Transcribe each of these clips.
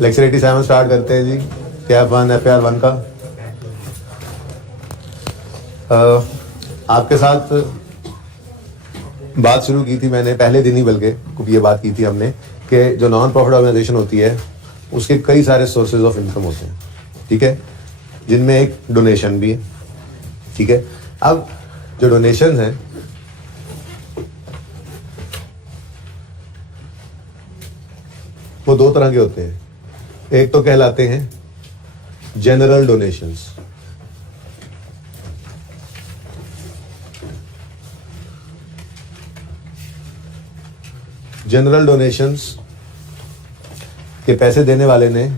Lecture 87 start करते हैं जी। KF1 FAR1 का आपके साथ बात शुरू की थी मैंने पहले दिन ही, बल्कि ये बात की थी हमने कि जो नॉन प्रॉफिट ऑर्गेनाइजेशन होती है उसके कई सारे सोर्सेज ऑफ इनकम होते हैं, ठीक है, जिनमें एक डोनेशन भी है, ठीक है। अब जो डोनेशन हैं वो दो तरह के होते हैं। एक तो कहलाते हैं जनरल डोनेशंस, जनरल डोनेशंस के पैसे देने वाले ने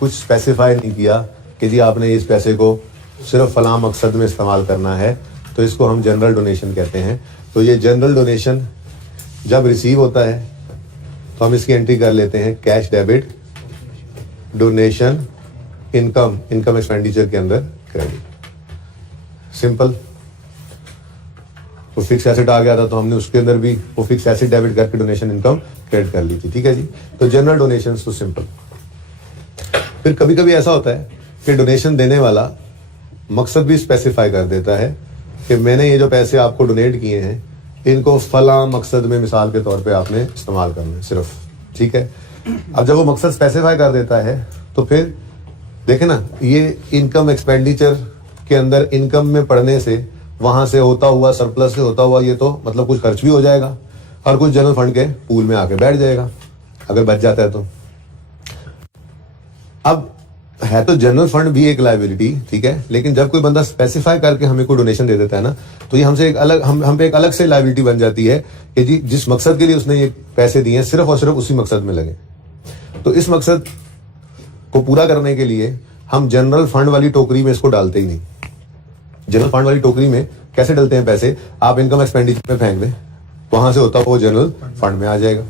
कुछ स्पेसिफाई नहीं किया कि जी आपने इस पैसे को सिर्फ फलां मकसद में इस्तेमाल करना है, तो इसको हम जनरल डोनेशन कहते हैं। तो ये जनरल डोनेशन जब रिसीव होता है तो हम इसकी एंट्री कर लेते हैं cash debit donation income expenditure के अंदर क्रेडिट। सिंपल। वो फिक्स एसेट आ गया था तो हमने उसके अंदर भी वो फिक्स एसेट डेबिट करके डोनेशन इनकम क्रेडिट कर ली थी, ठीक है जी। तो जनरल डोनेशन तो सिंपल। फिर कभी कभी ऐसा होता है कि डोनेशन देने वाला मकसद भी स्पेसिफाई कर देता है कि मैंने ये जो पैसे आपको डोनेट किए हैं इनको फला मकसद में मिसाल के तौर पे आपने इस्तेमाल करना है सिर्फ, ठीक है। अब जब वो मकसद स्पेसिफाई कर देता है तो फिर देखे ना, ये इनकम एक्सपेंडिचर के अंदर इनकम में पड़ने से वहां से होता हुआ सरप्लस से होता हुआ ये तो मतलब कुछ खर्च भी हो जाएगा और कुछ जनरल फंड के पूल में आके बैठ जाएगा अगर बच जाता है तो। अब है तो जनरल फंड भी एक लायबिलिटी, ठीक है, लेकिन जब कोई बंदा स्पेसिफाई करके हमें कोई डोनेशन दे देता है ना, तो ये हमसे एक अलग हम पे एक अलग से लायबिलिटी बन जाती है कि जी जिस मकसद के लिए उसने ये पैसे दिए हैं सिर्फ और सिर्फ उसी मकसद में लगे। तो इस मकसद को पूरा करने के लिए हम जनरल फंड वाली टोकरी में इसको डालते ही नहीं। जनरल फंड वाली टोकरी में कैसे डलते हैं पैसे, आप इनकम एक्सपेंडिचर में फेंक दें, वहां से होता वो जनरल फंड में आ जाएगा,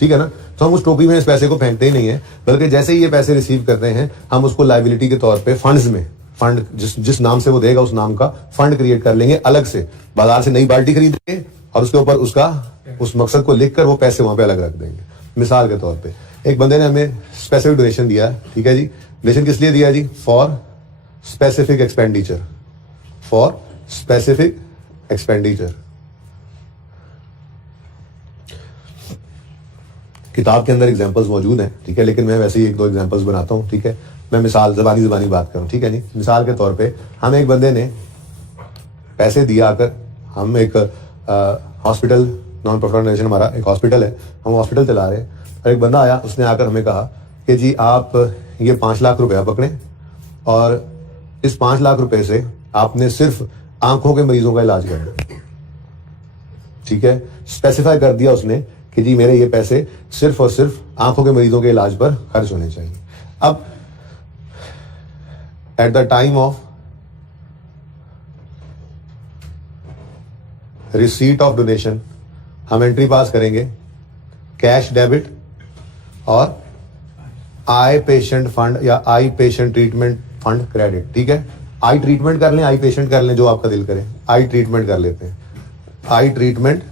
ठीक है ना। तो हम उस टोकरी में इस पैसे को फेंकते ही नहीं है, बल्कि जैसे ही ये पैसे रिसीव करते हैं हम उसको लायबिलिटी के तौर पे फंड्स में, फंड जिस नाम से वो देगा उस नाम का फंड क्रिएट कर लेंगे, अलग से बाजार से नई बाल्टी खरीदेंगे और उसके ऊपर उसका उस मकसद को लिखकर वो पैसे वहां पे अलग रख देंगे। मिसाल के तौर पे एक बंदे ने हमें स्पेसिफिक डोनेशन दिया, ठीक है जी। डोनेशन किस लिए दिया जी? For specific expenditure, for specific expenditure. किताब के अंदर एग्जांपल्स मौजूद हैं, ठीक है, लेकिन मैं वैसे ही एक दो एग्जांपल्स बनाता हूं, ठीक है। मैं मिसाल ज़बानी बात करूं, ठीक है जी। मिसाल के तौर पे हम एक बंदे ने पैसे दिया आकर, हम एक हॉस्पिटल, नॉन प्रॉफिट ऑर्गेनाइजेशन हमारा एक हॉस्पिटल है, हम हॉस्पिटल चला रहे हैं और एक बंदा आया, उसने आकर हमें कहा कि जी आप ये 5 लाख रुपया पकड़ें और इस 5 लाख रुपए से आपने सिर्फ आंखों के मरीजों का इलाज करना, ठीक है। स्पेसिफाई कर दिया उसने कि जी मेरे ये पैसे सिर्फ और सिर्फ आंखों के मरीजों के इलाज पर खर्च होने चाहिए। अब at the time of receipt of donation हम एंट्री पास करेंगे कैश डेबिट और आई पेशेंट फंड या आई पेशेंट ट्रीटमेंट फंड क्रेडिट, ठीक है। आई ट्रीटमेंट कर लें, आई पेशेंट कर लें, जो आपका दिल करे, आई ट्रीटमेंट कर लेते हैं, आई ट्रीटमेंट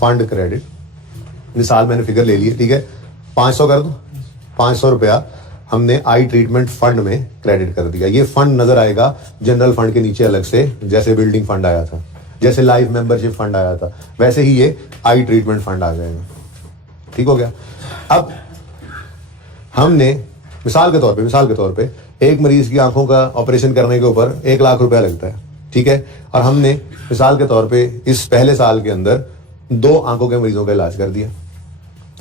फंड क्रेडिट। मिसाल मैंने फिगर ले ली है, ठीक है, 500 कर दो, 500 रुपया हमने आई ट्रीटमेंट फंड में क्रेडिट कर दिया। ये फंड नजर आएगा जनरल फंड के नीचे अलग से, जैसे बिल्डिंग फंड आया था, जैसे लाइफ मेंबरशिप फंड आया था, वैसे ही ये आई ट्रीटमेंट फंड आ जाएगा, ठीक हो गया। अब हमने मिसाल के तौर पे एक मरीज की आंखों का ऑपरेशन करने के ऊपर 1 लाख रुपया लगता है, ठीक है, और हमने मिसाल के तौर पे इस पहले साल के अंदर 2 आंखों के मरीजों का इलाज कर दिया,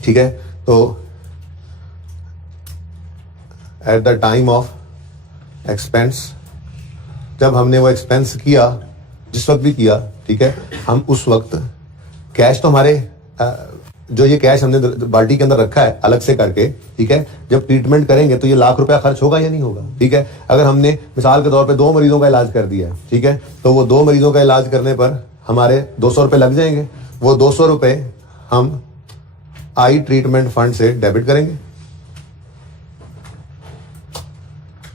ठीक है। तो at the time of expense, जब हमने वो एक्सपेंस किया, जिस वक्त भी किया, ठीक है, हम उस वक्त कैश तो हमारे जो ये कैश हमने बाल्टी के अंदर रखा है अलग से करके, ठीक है, जब ट्रीटमेंट करेंगे तो ये 1 लाख रुपया खर्च होगा या नहीं होगा, ठीक है। अगर हमने मिसाल के तौर पे 2 मरीजों का इलाज कर दिया, ठीक है, तो वो 2 मरीजों का इलाज करने पर हमारे 200 रुपए लग जाएंगे। वो 200 रुपए हम आई ट्रीटमेंट फंड से डेबिट करेंगे,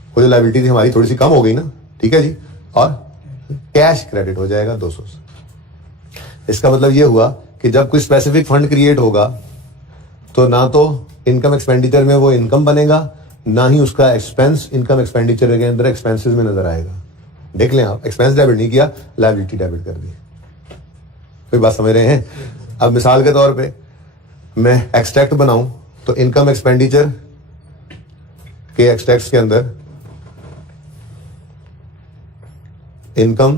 वो जो लायबिलिटी थी हमारी थोड़ी सी कम हो गई ना, ठीक है जी, और कैश क्रेडिट हो जाएगा 200 से। इसका मतलब ये हुआ कि जब कोई स्पेसिफिक फंड क्रिएट होगा तो ना तो इनकम एक्सपेंडिचर में वो इनकम बनेगा, ना ही उसका एक्सपेंस इनकम एक्सपेंडिचर के अंदर एक्सपेंसेस में नजर आएगा। देख लें आप, एक्सपेंस डेबिट नहीं किया, लायबिलिटी डेबिट कर दी। कोई बात समझ रहे हैं? अब मिसाल के तौर पे मैं एक्सट्रैक्ट बनाऊं तो इनकम एक्सपेंडिचर के एक्सट्रैक्ट्स के अंदर इनकम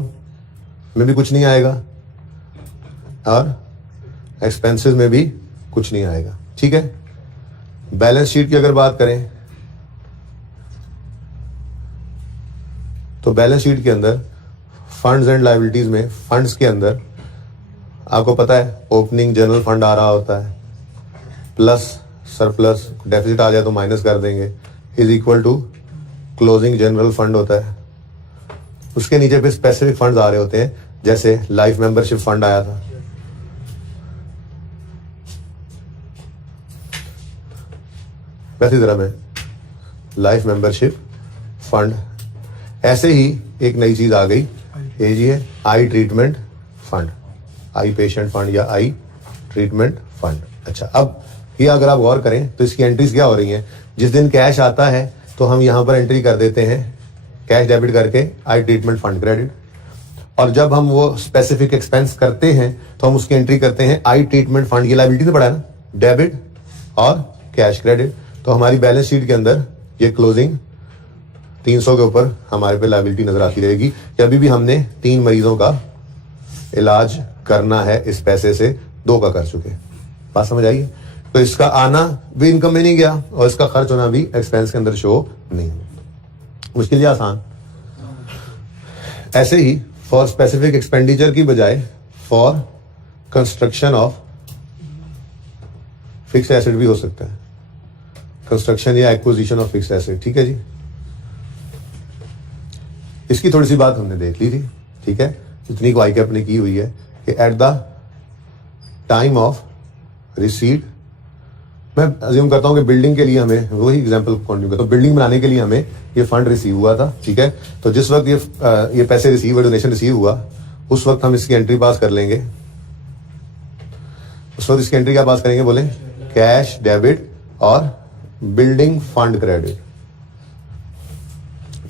में भी कुछ नहीं आएगा और एक्सपेंसेस में भी कुछ नहीं आएगा। ठीक है, बैलेंस शीट की अगर बात करें तो बैलेंस शीट के अंदर फंड्स एंड लायबिलिटीज में, फंड्स के अंदर आपको पता है ओपनिंग जनरल फंड आ रहा होता है, प्लस सरप्लस, डेफिसिट आ जाए तो माइनस कर देंगे, is equal to closing general fund होता है। उसके नीचे पे स्पेसिफिक फंड्स आ रहे होते हैं, जैसे लाइफ मेंबरशिप फंड आया था, वैसी तरह में लाइफ मेंबरशिप फंड। ऐसे ही एक नई चीज आ गई, ये जी है आई ट्रीटमेंट फंड, आई पेशेंट फंड या आई ट्रीटमेंट फंड। अच्छा, अब ये अगर आप गौर करें तो इसकी एंट्रीज क्या हो रही हैं? जिस दिन कैश आता है तो हम यहां पर एंट्री कर देते हैं कैश डेबिट करके आई ट्रीटमेंट फंड क्रेडिट, और जब हम वो स्पेसिफिक एक्सपेंस करते हैं तो हम उसकी एंट्री करते हैं आई ट्रीटमेंट फंड की लायबिलिटी से पड़ा है ना, डेबिट और कैश क्रेडिट। तो हमारी बैलेंस शीट के अंदर ये क्लोजिंग 300 के ऊपर हमारे पे लायबिलिटी नजर आती रहेगी कि अभी भी हमने 3 मरीजों का इलाज करना है, इस पैसे से 2 का कर चुके। बात समझ आई? तो इसका आना भी इनकम में नहीं गया और इसका खर्च होना भी एक्सपेंस के अंदर शो नहीं। मुश्किल या आसान? ऐसे ही फॉर स्पेसिफिक एक्सपेंडिचर की बजाय for construction of fix asset भी हो सकता है, कंस्ट्रक्शन या एक्विजिशन ऑफ फिक्स एसेट। ठीक है जी, इसकी थोड़ी सी बात हमने देख ली थी। ठीक है, इतनी क्वाइक अपने की हुई है कि at the time of receipt, मैं अज्यूम करता हूं कि बिल्डिंग के लिए हमें वही एग्जांपल कंटिन्यू करता हूं, बिल्डिंग बनाने के लिए हमें ये फंड रिसीव हुआ था। ठीक है, तो जिस वक्त ये पैसे रिसीव हुए, डोनेशन रिसीव हुआ, उस वक्त हम इसकी एंट्री पास कर लेंगे। उस वक्त इसकी एंट्री क्या पास करेंगे? बोले कैश डेबिट और बिल्डिंग फंड क्रेडिट।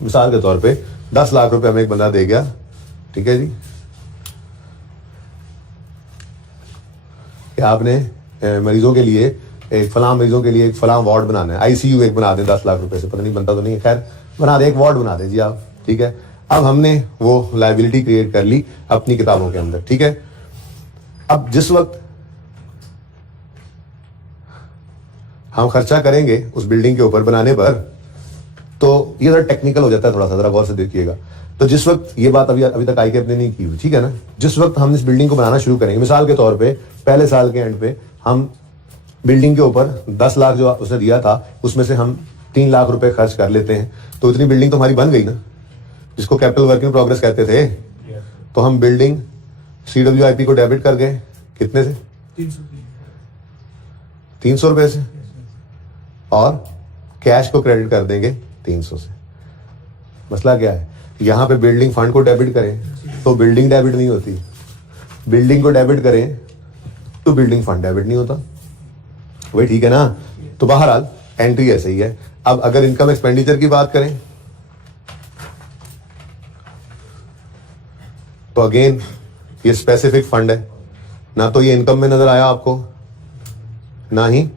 मिसाल के तौर पे 10 लाख रुपए हमें एक बंदा दे गया। ठीक है जी, कि आपने मरीजों के लिए एक फलां मरीजों के लिए एक फलां वार्ड बनाना है, आईसीयू एक बना दें 10 लाख रुपए से, पता नहीं बनता तो नहीं है, खैर बना दे, एक वार्ड बना दे जी आप। ठीक है, अब हमने वो लायबिलिटी क्रिएट कर ली अपनी किताबों के अंदर। ठीक है, अब जिस वक्त हम खर्चा करेंगे उस बिल्डिंग के ऊपर बनाने पर, तो ये जरा टेक्निकल हो जाता है, थोड़ा सा जरा गौर से देखिएगा। तो जिस वक्त ये बात अभी तक आई के अपने नहीं की हुई, ठीक है ना, जिस वक्त हम इस बिल्डिंग को बनाना शुरू करेंगे, मिसाल के तौर पे पहले साल के एंड पे हम बिल्डिंग के ऊपर 10 लाख जो उसने दिया था उसमें से हम 3 लाख रुपए खर्च कर लेते हैं, तो इतनी बिल्डिंग तो हमारी बन गई ना, जिसको कैपिटल वर्क इन प्रोग्रेस कहते थे। तो हम बिल्डिंग CWIP को डेबिट कर गए कितने से? 300 रुपए से, और कैश को क्रेडिट कर देंगे 300 से। मसला क्या है? यहां पे बिल्डिंग फंड को डेबिट करें तो बिल्डिंग डेबिट नहीं होती, बिल्डिंग को डेबिट करें तो बिल्डिंग फंड डेबिट नहीं होता। वही ठीक है ना? तो बहरहाल एंट्री ऐसे ही है। अब अगर इनकम एक्सपेंडिचर की बात करें तो अगेन ये स्पेसिफिक फंड है, ना तो ये इनकम में नजर आया आपको, ना ही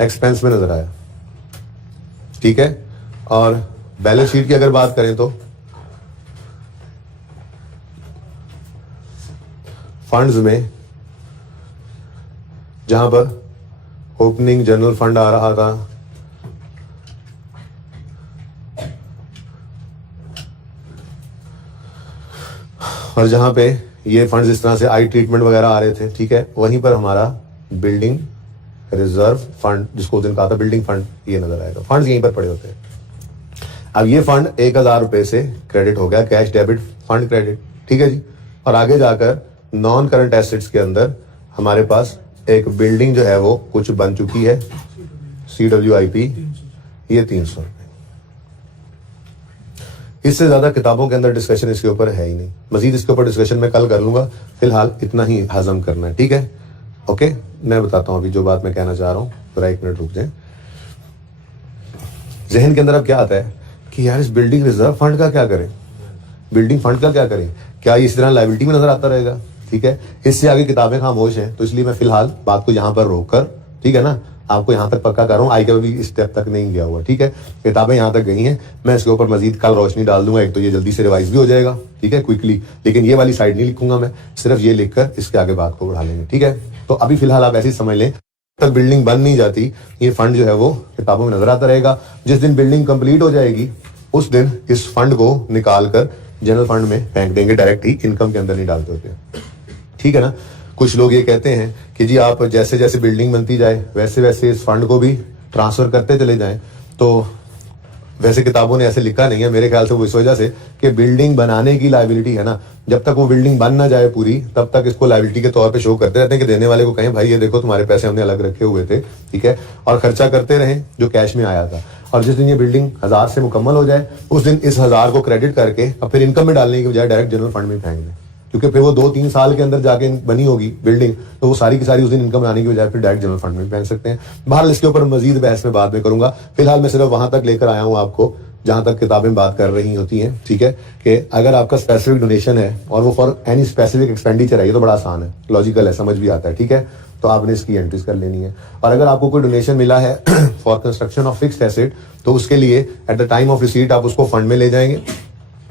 एक्सपेंस में नजर आया। ठीक है, और बैलेंस शीट की अगर बात करें तो फंड्स में जहां पर ओपनिंग जनरल फंड आ रहा था, और जहां पे ये फंड्स इस तरह से आई ट्रीटमेंट वगैरह आ रहे थे, ठीक है, वहीं पर हमारा बिल्डिंग रिजर्व फंड, जिसको उस दिन कहा था बिल्डिंग फंड, ये नजर आएगा। फंड्स यहीं पर पड़े होते हैं। अब ये फंड 1000 रुपए से क्रेडिट हो गया, कैश डेबिट फंड क्रेडिट। ठीक है जी, और आगे जाकर नॉन करंट एसेट्स के अंदर हमारे पास एक बिल्डिंग जो है वो कुछ बन चुकी है, CWIP, ये 300 रुपए। इससे ज्यादा किताबों के अंदर डिस्कशन इसके ऊपर है ही नहीं। मजीद इसके ऊपर डिस्कशन मैं कल कर लूंगा, फिलहाल इतना ही हजम करना है। ठीक है, ओके, मैं बताता हूं अभी जो बात मैं कहना चाह रहा हूं, जरा 1 मिनट रुक जाए। जहन के अंदर अब क्या आता है कि यार इस बिल्डिंग रिजर्व फंड का क्या करें, बिल्डिंग फंड का क्या करें, क्या ये इस तरह लाइबिलिटी में नजर आता रहेगा? ठीक है, इससे आगे किताबें खामोश हैं, तो इसलिए मैं फिलहाल बात को यहाँ पर रोककर, ठीक है ना, आपको यहाँ तक पक्का कर रहा हूँ। आई के अभी इस स्टेप तक नहीं गया हुआ, ठीक है, किताबें यहाँ तक गई हैं, मैं इसके ऊपर मजीद कल रोशनी डाल दूंगा। एक तो ये जल्दी से रिवाइज भी हो जाएगा, ठीक है, क्विकली, लेकिन ये वाली साइड नहीं लिखूंगा मैं, सिर्फ ये लिखकर इसके आगे बात को बढ़ा लेंगे, ठीक है। तो अभी फिलहाल आप ऐसे ही समझ लें, तक बिल्डिंग बन नहीं जाती, ये फंड जो है वो किताबों में नजर आता रहेगा। जिस दिन बिल्डिंग कंप्लीट हो जाएगी उस दिन इस फंड को निकाल कर जनरल फंड में फेंक देंगे, डायरेक्ट ही इनकम के अंदर नहीं डालते होते, ठीक है ना। कुछ लोग ये कहते हैं कि जी आप जैसे जैसे बिल्डिंग बनती जाए वैसे वैसे इस फंड को भी ट्रांसफर करते चले जाएं, तो वैसे किताबों ने ऐसे लिखा नहीं है मेरे ख्याल से, वो इस वजह से कि बिल्डिंग बनाने की लायबिलिटी है ना, जब तक वो बिल्डिंग बन ना जाए पूरी तब तक इसको लायबिलिटी के तौर पे शो करते रहते हैं कि देने वाले को कहें भाई ये देखो तुम्हारे पैसे हमने अलग रखे हुए थे, ठीक है, और खर्चा करते रहें जो कैश में आया था। और जिस दिन ये बिल्डिंग 1000 से मुकम्मल हो जाए उस दिन इस 1000 को क्रेडिट करके अब फिर इनकम में डालने की बजाय डायरेक्ट जनरल फंड में फेंक दें, क्योंकि फिर वो 2-3 साल के अंदर जाके बनी होगी बिल्डिंग, तो वो सारी की सारी उस दिन इनकम लाने की बजाय फिर डायरेक्ट जनरल फंड में फेंक सकते हैं। बहरहाल इसके ऊपर मजीद बहस में बाद में करूंगा, फिलहाल मैं सिर्फ वहां तक लेकर आया हूं आपको जहां तक किताबें बात कर रही होती हैं, ठीक है, कि अगर आपका स्पेसिफिक डोनेशन है और वो फॉर एनी स्पेसिफिक एक्सपेंडिचर है, ये तो बड़ा आसान है, लॉजिकल है, समझ भी आता है, ठीक है, तो आपने इसकी एंट्रीज कर लेनी है। और अगर आपको कोई डोनेशन मिला है for construction of fixed asset, तो उसके लिए at the time of receipt आप उसको फंड में ले जाएंगे,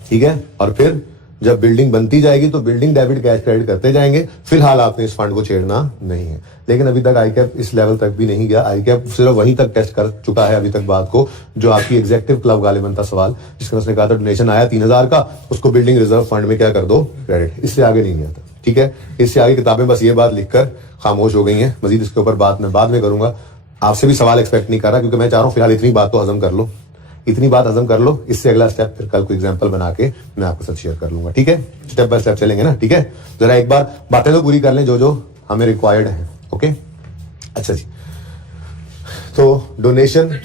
ठीक है, और फिर जब बिल्डिंग बनती जाएगी तो बिल्डिंग डेबिट कैश क्रेडिट करते जाएंगे। फिलहाल आपने इस फंड को छेड़ना नहीं है। लेकिन अभी तक आईकैप इस लेवल तक भी नहीं गया, आईकैप सिर्फ वहीं तक टेस्ट कर चुका है अभी तक बात को, जो आपकी एग्जेक्टिव क्लब गालिबन था सवाल, जिसका उसने कहा था डोनेशन आया 3000 का, उसको बिल्डिंग रिजर्व फंड में क्या कर दो, क्रेडिट, इससे आगे नहीं आता, ठीक है। इससे आगे किताबें बस ये बात लिखकर खामोश हो गई हैं, मजीद इसके ऊपर बात मैं बाद में करूंगा। आपसे भी सवाल एक्सपेक्ट नहीं कर रहा, क्योंकि मैं चाह रहा हूं फिलहाल इतनी बात तो हजम कर लो, इतनी बात हजम कर लो, इससे अगला स्टेप फिर कल को एग्जांपल बना के मैं आपके साथ शेयर कर लूंगा, ठीक है, स्टेप बाय स्टेप चलेंगे ना, ठीक है। जरा एक बार बातें तो पूरी कर लें जो जो हमें रिक्वायर्ड है, ओके। अच्छा जी, तो donation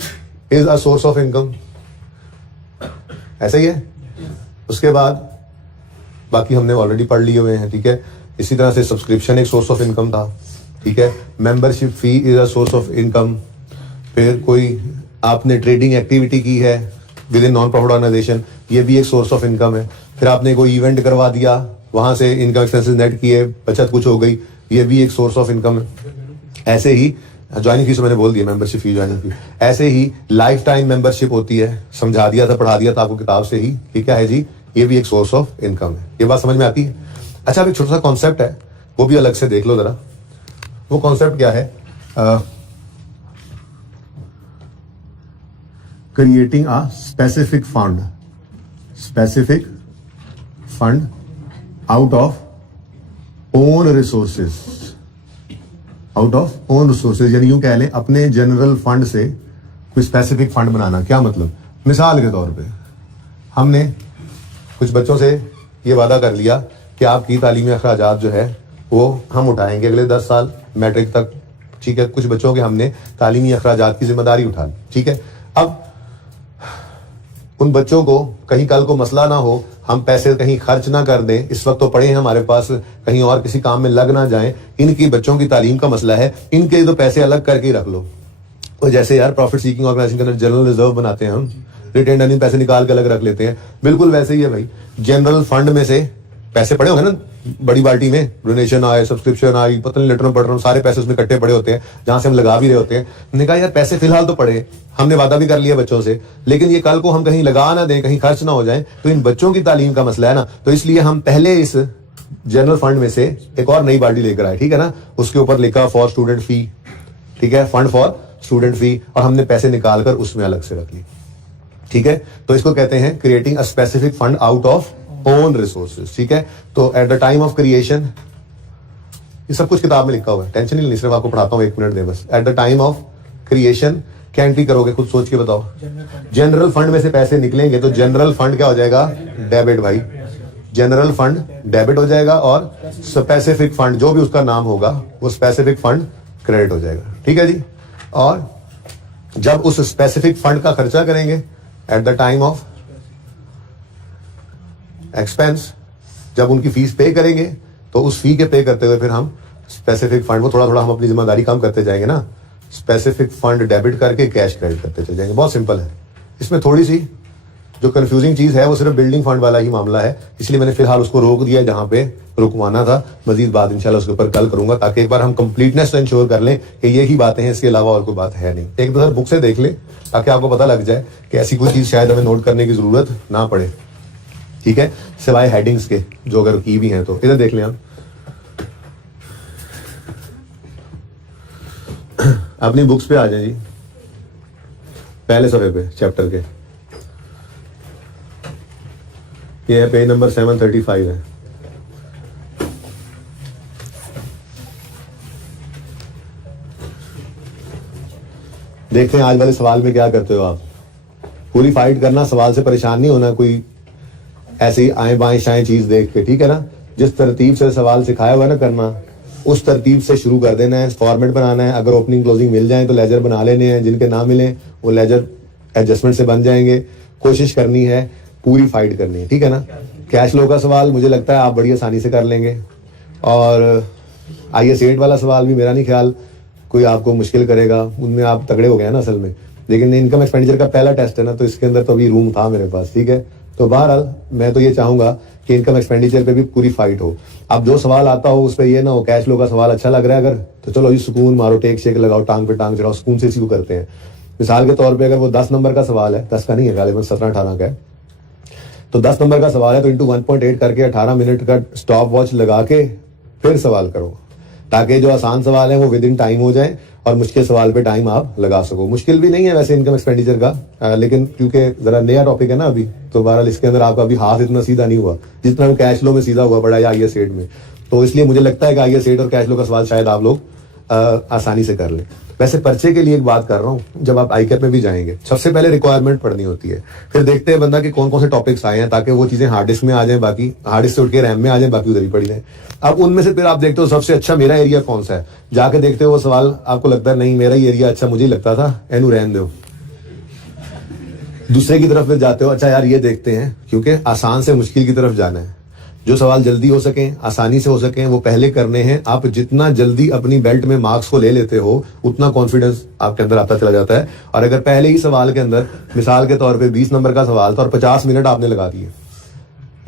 is a source of income, ऐसा ही है। उसके बाद बाकी हमने ऑलरेडी पढ़ लिए हुए हैं, ठीक है। इसी तरह से सब्सक्रिप्शन एक सोर्स ऑफ इनकम था, ठीक है। Membership fee is a source of income. फिर कोई आपने ट्रेडिंग एक्टिविटी की है within non profit organisation, ये भी एक सोर्स ऑफ इनकम है। फिर आपने कोई इवेंट करवा दिया, वहां से इनकम एक्सपेंसेस नेट किए, बचत कुछ हो गई, ये भी एक सोर्स ऑफ इनकम है। ऐसे ही ज्वाइनिंग फीस मैंने बोल दिया, मेंबरशिप फी, ज्वाइनिंग फी। ऐसे ही लाइफ टाइम मेंबरशिप होती है, समझा दिया था, पढ़ा दिया था आपको किताब से ही, ठीक है जी, ये भी एक सोर्स ऑफ इनकम है। ये बात समझ में आती है? अच्छा, अभी छोटा सा कॉन्सेप्ट है, वो भी अलग से देख लो जरा। वो कॉन्सेप्ट क्या है? Creating a specific fund out of own resources, यानी यूं कह लें अपने जनरल फंड से कोई स्पेसिफिक फंड बनाना। क्या मतलब? मिसाल के तौर पे हमने कुछ बच्चों से ये वादा कर लिया कि आपकी तालीमी अखराजात जो है वो हम उठाएंगे अगले 10 साल मैट्रिक तक, ठीक है। कुछ बच्चों के हमने तालीमी अखराजात की जिम्मेदारी उठा ली, ठीक है। अब उन बच्चों को कहीं कल को मसला ना हो, हम पैसे कहीं खर्च ना कर दें, इस वक्त तो पड़े हैं हमारे पास, कहीं और किसी काम में लग ना जाएं, इनकी बच्चों की तालीम का मसला है, इनके तो पैसे अलग करके ही रख लो। तो जैसे यार प्रॉफिट सीकिंग ऑर्गेनाइजेशन के अंदर जनरल रिजर्व बनाते हैं हम, रिटेन अर्निंग पैसे निकाल के अलग रख लेते हैं, बिल्कुल वैसे ही है भाई। जनरल फंड में से पैसे पड़े होंगे ना बड़ी बाल्टी में, डोनेशन आए, सब्सक्रिप्शन आई, पता नहीं लेटर में पढ़ रहा हूँ, सारे पैसे उसमें इकट्ठे पड़े होते हैं जहां से हम लगा भी रहे होते हैं। हमने कहा यार पैसे फिलहाल तो पड़े, हमने वादा भी कर लिया बच्चों से, लेकिन ये कल को हम कहीं लगा ना दें, कहीं खर्च ना हो जाए, तो इन बच्चों की तालीम का मसला है ना, तो इसलिए हम पहले इस जनरल फंड में से एक और नई बाल्टी लेकर आए, ठीक है ना। उसके ऊपर लिखा फॉर स्टूडेंट फी, ठीक है, फंड फॉर स्टूडेंट फी, और हमने पैसे निकालकर उसमें अलग से रख ली, ठीक है। तो इसको कहते हैं creating a specific fund out of own resources, ठीक है। तो at the time of creation, ये सब कुछ किताब में लिखा हुआ है, टेंशन ही नहीं, सिर्फ आपको पढ़ाता हूं, 1 मिनट दे बस। At the time of creation क्या एंट्री करोगे, खुद सोच के बताओ। जनरल फंड में से पैसे निकलेंगे तो जनरल फंड क्या हो जाएगा? डेबिट भाई, जनरल फंड डेबिट हो जाएगा, और स्पेसिफिक फंड जो भी उसका नाम होगा वो स्पेसिफिक फंड क्रेडिट हो जाएगा, ठीक है जी। और जब उस स्पेसिफिक फंड का खर्चा करेंगे at the time of expense, जब उनकी फीस पे करेंगे तो उस फी के पे करते हुए फिर हम स्पेसिफिक फंड, वो थोड़ा थोड़ा हम अपनी जिम्मेदारी कम करते जाएंगे ना, स्पेसिफिक फंड डेबिट करके कैश क्रेडिट करते चले जाएंगे। बहुत सिंपल है, इसमें थोड़ी सी जो कंफ्यूजिंग चीज़ है वो सिर्फ बिल्डिंग फंड वाला ही मामला है, इसलिए मैंने फिलहाल उसको रोक दिया जहां पे रुकवाना था। मजीद बात इंशाल्लाह उसके ऊपर कल करूंगा, ताकि एक बार हम कंप्लीटनेस इंश्योर कर लें कि ये ही बातें हैं, इसके अलावा और कोई बात है नहीं। एक दो बुक से देख ले ताकि आपको पता लग जाए कि ऐसी कोई चीज़ शायद हमें नोट करने की जरूरत ना पड़े, ठीक है, सिवाय हेडिंग्स के, जो अगर की भी हैं तो इधर देख लें आप। अपनी बुक्स पे आ जाए जी, पहले सफ़े पे चैप्टर के, ये है पेज नंबर 735 है। देखते हैं आज वाले सवाल में क्या करते हो आप। पूरी फाइट करना, सवाल से परेशान नहीं होना कोई ऐसे ही आए बाएं शाएं चीज देख के, ठीक है ना। जिस तरतीब से सवाल सिखाया हुआ है ना करना, उस तरतीब से शुरू कर देना है, फॉर्मेट बनाना है। अगर ओपनिंग क्लोजिंग मिल जाए तो लेजर बना लेने हैं, जिनके ना मिले वो लेजर एडजस्टमेंट से बन जाएंगे। कोशिश करनी है, पूरी फाइट करनी है, ठीक है ना। कैश फ्लो का सवाल मुझे लगता है आप बड़ी आसानी से कर लेंगे, और IAS 8 वाला सवाल भी मेरा नहीं ख्याल कोई आपको मुश्किल करेगा, उनमें आप तगड़े हो गए ना असल में। लेकिन इनकम एक्सपेंडिचर का पहला टेस्ट है ना, तो इसके अंदर तो अभी रूम था मेरे पास, ठीक है। तो बहरहाल मैं तो ये चाहूंगा कि इनकम एक्सपेंडिचर पे भी पूरी फाइट हो। अब जो सवाल आता हो उस पर ये ना हो कैश फ्लो का सवाल अच्छा लग रहा है अगर, तो चलो जी सुकून मारो, टेक शेक लगाओ, टांग पे टांग चढ़ाओ, सुकून से शुरू करते हैं। मिसाल के तौर पर अगर वो 10 नंबर का सवाल है, 10 का नहीं है गालिबन 17-18 का है, तो 10 नंबर का सवाल है तो इंटू 1.8 करके 18 मिनट का स्टॉप वॉच लगा के फिर सवाल करो, ताकि जो आसान सवाल है वो विद इन टाइम हो जाए और मुश्किल सवाल पे टाइम आप लगा सको। मुश्किल भी नहीं है वैसे इनकम एक्सपेंडिचर का, लेकिन क्योंकि जरा नया टॉपिक है ना अभी, तो बहरहाल इसके अंदर आपका अभी हाथ इतना सीधा नहीं हुआ जितना वो कैश फ्लो में सीधा हुआ पड़ा है IAS 8 में। तो इसलिए मुझे लगता है कि IAS 8 और कैश फ्लो का सवाल शायद आप लोग आसानी से कर लें। वैसे पर्चे के लिए एक बात कर रहा हूँ, जब आप ICAP में भी जाएंगे सबसे पहले रिक्वायरमेंट पढ़नी होती है, फिर देखते हैं बंदा कि कौन कौन से टॉपिक्स आए हैं, ताकि वो चीजें हार्ड डिस्क में आ जाए, बाकी हार्ड डिस्क से उठ के रैम में आ जाए, बाकी उधर ही पड़ी जाए। अब उनमें से फिर आप देखते हो सबसे अच्छा मेरा एरिया कौन सा है, जाके देखते हो वो सवाल आपको लगता है नहीं मेरा ही एरिया अच्छा, मुझे लगता था एनू रहन दो, दूसरे की तरफ फिर जाते हो, अच्छा यार ये देखते हैं, क्योंकि आसान से मुश्किल की तरफ जाना है। जो सवाल जल्दी हो सके, आसानी से हो सके, वो पहले करने हैं। आप जितना जल्दी अपनी बेल्ट में मार्क्स को ले लेते हो उतना कॉन्फिडेंस आपके अंदर आता चला जाता है। और अगर पहले ही सवाल के अंदर मिसाल के तौर पे 20 नंबर का सवाल था और 50 मिनट आपने लगा दिए,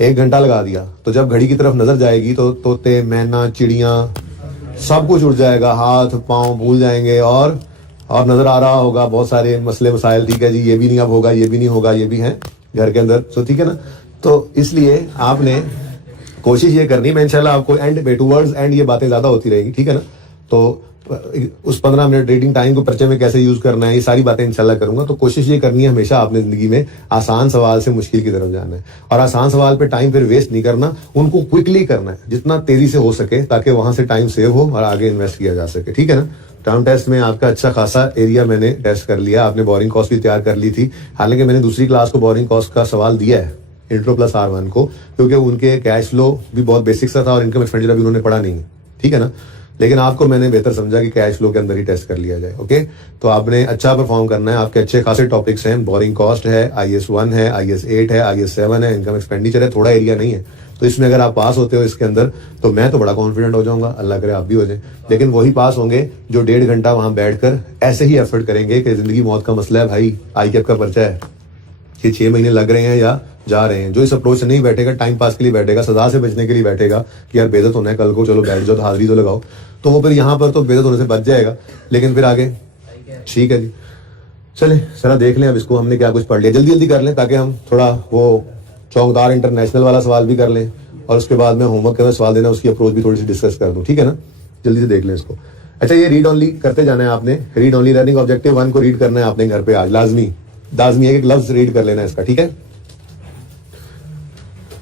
1 घंटा लगा दिया, तो जब घड़ी की तरफ नजर जाएगी तो तोते, मैना, चिड़िया सब कुछ उड़ जाएगा, हाथ पांव भूल जाएंगे, और नजर आ रहा होगा बहुत सारे मसले मसाइल, ठीक है जी ये भी नहीं अब होगा, ये भी नहीं होगा, ये भी है घर के अंदर, तो ठीक है ना। तो इसलिए आपने कोशिश ये करनी, मैं इंशाल्लाह आपको एंड पे टूवर्ड्स एंड ये बातें ज्यादा होती रहेगी, ठीक है ना। तो उस 15 मिनट रीडिंग टाइम को पर्चे में कैसे यूज करना है, ये सारी बातें इंशाल्लाह करूंगा। तो कोशिश ये करनी है हमेशा आपने जिंदगी में आसान सवाल से मुश्किल की तरफ जाना है, और आसान सवाल पे टाइम फिर वेस्ट नहीं करना, उनको क्विकली करना है जितना तेजी से हो सके, ताकि वहां से टाइम सेव हो और आगे इन्वेस्ट किया जा सके, ठीक है ना। टर्म टेस्ट में आपका अच्छा खासा एरिया मैंने टेस्ट कर लिया, आपने बोरिंग कॉस्ट भी तैयार कर ली थी, हालांकि मैंने दूसरी क्लास को बोरिंग कॉस्ट का सवाल दिया है इंट्रो प्लस R1 को, क्योंकि उनके कैश फ्लो भी बहुत बेसिक सा था और इनकम एक्सपेंडिचर भी उन्होंने पढ़ा नहीं है, ठीक है ना। लेकिन आपको मैंने बेहतर समझा कि कैश फ्लो के अंदर ही टेस्ट कर लिया जाए, ओके। तो आपने अच्छा परफॉर्म करना है, आपके अच्छे खासे टॉपिक्स हैं, बोरिंग कॉस्ट है, IAS 1 है, IAS 8 है, IAS 7 है, इनकम एक्सपेंडिचर है, थोड़ा एरिया नहीं है। तो इसमें अगर आप पास होते हो इसके अंदर, तो मैं तो बड़ा कॉन्फिडेंट हो जाऊंगा, अल्लाह करे आप भी हो जाए। लेकिन वही पास होंगे जो 1.5 घंटा वहां बैठकर ऐसे ही एफर्ट करेंगे कि जिंदगी मौत का मसला है भाई, ICAP का पर्चा है, ये 6 महीने लग रहे हैं या जा रहे हैं। जो इस अप्रोच से नहीं बैठेगा, टाइम पास के लिए बैठेगा, सजा से बचने के लिए बैठेगा कि यार बेइज्जत होना है कल को, चलो बैठ जाओ, तो हाजिरी तो लगाओ, तो वो फिर यहाँ पर तो बेइज्जत होने से बच जाएगा, लेकिन फिर आगे ठीक है जी। चले जरा देख लें अब इसको हमने क्या कुछ पढ़ लिया, जल्दी जल्दी कर लें ताकि हम थोड़ा वो चौकदार इंटरनेशनल वाला सवाल भी कर लें, और उसके बाद मैं होमवर्क के अंदर सवाल देना उसकी अप्रोच भी थोड़ी सी डिस्कस कर दूं, ठीक है ना। जल्दी से देख लें इसको। अच्छा, ये रीड ऑनली करते जाना है आपने, रीड ऑनली लर्निंग ऑब्जेक्टिव 1 को रीड करना है आपने घर पे आज, लाजमी एक लफ्ज रीड कर लेना है इसका, ठीक है।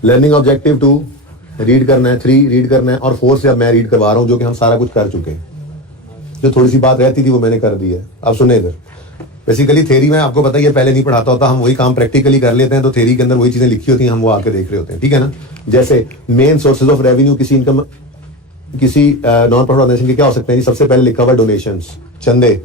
लर्निंग ऑब्जेक्टिव 2 रीड करना है, 3 रीड करना है, और 4 से अब मैं रीड करवा रहा हूं, जो कि हम सारा कुछ कर चुके हैं। जो थोड़ी सी बात रहती थी वो मैंने कर दी है। अब सुने इधर, बेसिकली थ्योरी में आपको पता है पहले नहीं पढ़ाता होता, हम वही काम प्रैक्टिकली कर लेते हैं, तो थ्योरी के अंदर वही चीजें लिखी होती हैं, हम वो आके देख रहे होते हैं, ठीक है ना। जैसे मेन सोर्सेज ऑफ रेवेन्यू किसी इनकम, किसी नॉन प्रॉफिट ऑर्गेनाइजेशन के क्या हो सकते हैं, सबसे पहले लिखा हुआ डोनेशंस, चंदे।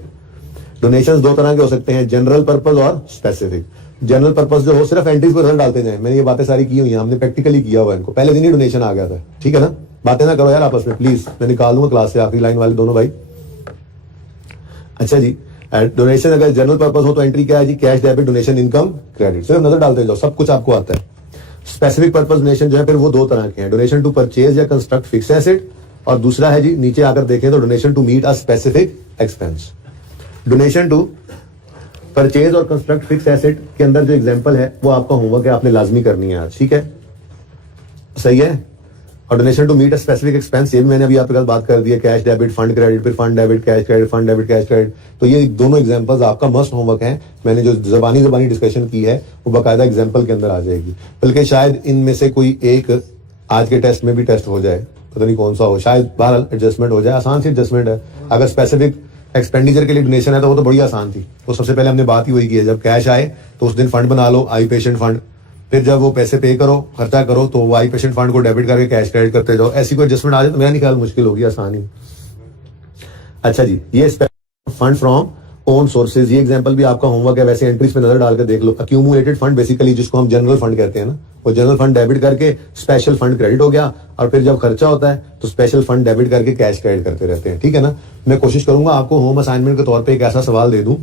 डोनेशंस 2 तरह के हो सकते हैं, जनरल पर्पस और स्पेसिफिक। जनरल पर्पस जो हो सिर्फ एंट्रीज पर रिजल्ट डालते जाए, मैंने ये बातें सारी की हुई हैं, हमने प्रैक्टिकली किया हुआ है इनको, पहले दिन ही डोनेशन आ गया था, ठीक है ना। बातें ना करो यार आपस में प्लीज, मैं निकाल दूंगा क्लास से, आखिरी लाइन वाले दोनों भाई। अच्छा जी, डोनेशन अगर जनरल पर्पस हो तो एंट्री क्या है जी, cash, debit, donation, income, credit, सिर्फ नजर डालते जाओ, सब कुछ आपको आता है। स्पेसिफिक पर्पस डोनेशन जो है फिर वो दो तरह के हैं, डोनेशन टू परचेज या कंस्ट्रक्ट फिक्स एसेट, और दूसरा है जी नीचे आकर देखें तो donation to meet a specific expense. Donation to purchase और कंस्ट्रक्ट फिक्स एसेट के अंदर जो एग्जांपल है वो आपका होमवर्क है, आपने लाजमी करनी है आज, ठीक है, सही है। और donation to meet a specific expense, ये भी मैंने अभी आपके साथ बात कर दी है, कैश डेबिट फंड क्रेडिट, फिर fund debit cash credit, fund debit cash credit. तो ये दोनों एग्जांपल्स आपका मस्ट होमवर्क है। मैंने जो जबानी डिस्कशन की है वो बाकायदा एग्जांपल के अंदर आ जाएगी, बल्कि शायद इनमें से कोई एक आज के टेस्ट में भी टेस्ट हो जाए, पता नहीं कौन सा हो, शायद बहरहाल एडजस्टमेंट हो जाए, आसान सी एडजस्टमेंट है। अगर स्पेसिफिक एक्सपेंडिचर के लिए डोनेशन है तो वो तो बड़ी आसान थी, तो सबसे पहले हमने बात ही वही की है, जब कैश आए तो उस दिन फंड बना लो, आई पेशेंट फंड, फिर जब वो पैसे पे करो, खर्चा करो, तो वो आई पेशेंट फंड को डेबिट करके कैश क्रेडिट करते जाओ। ऐसी कोई एडजस्टमेंट आ जाए तो मेरा नहीं ख्याल मुश्किल होगी, आसानी। अच्छा जी, ये फंड फ्रॉम ओन सोर्सेज, ये एग्जांपल भी आपका होमवर्क है, वैसे एंट्रीज पे नजर डाल के देख लो। अक्यूमुलेटेड फंड बेसिकली जिसको हम जनरल फंड कहते हैं ना, वो जनरल फंड डेबिट करके स्पेशल फंड क्रेडिट हो गया, और फिर जब खर्चा होता है तो स्पेशल फंड डेबिट करके कैश क्रेडिट करते रहते हैं, ठीक है ना। मैं कोशिश करूंगा आपको होम असाइनमेंट के तौर पर एक ऐसा सवाल दे दूं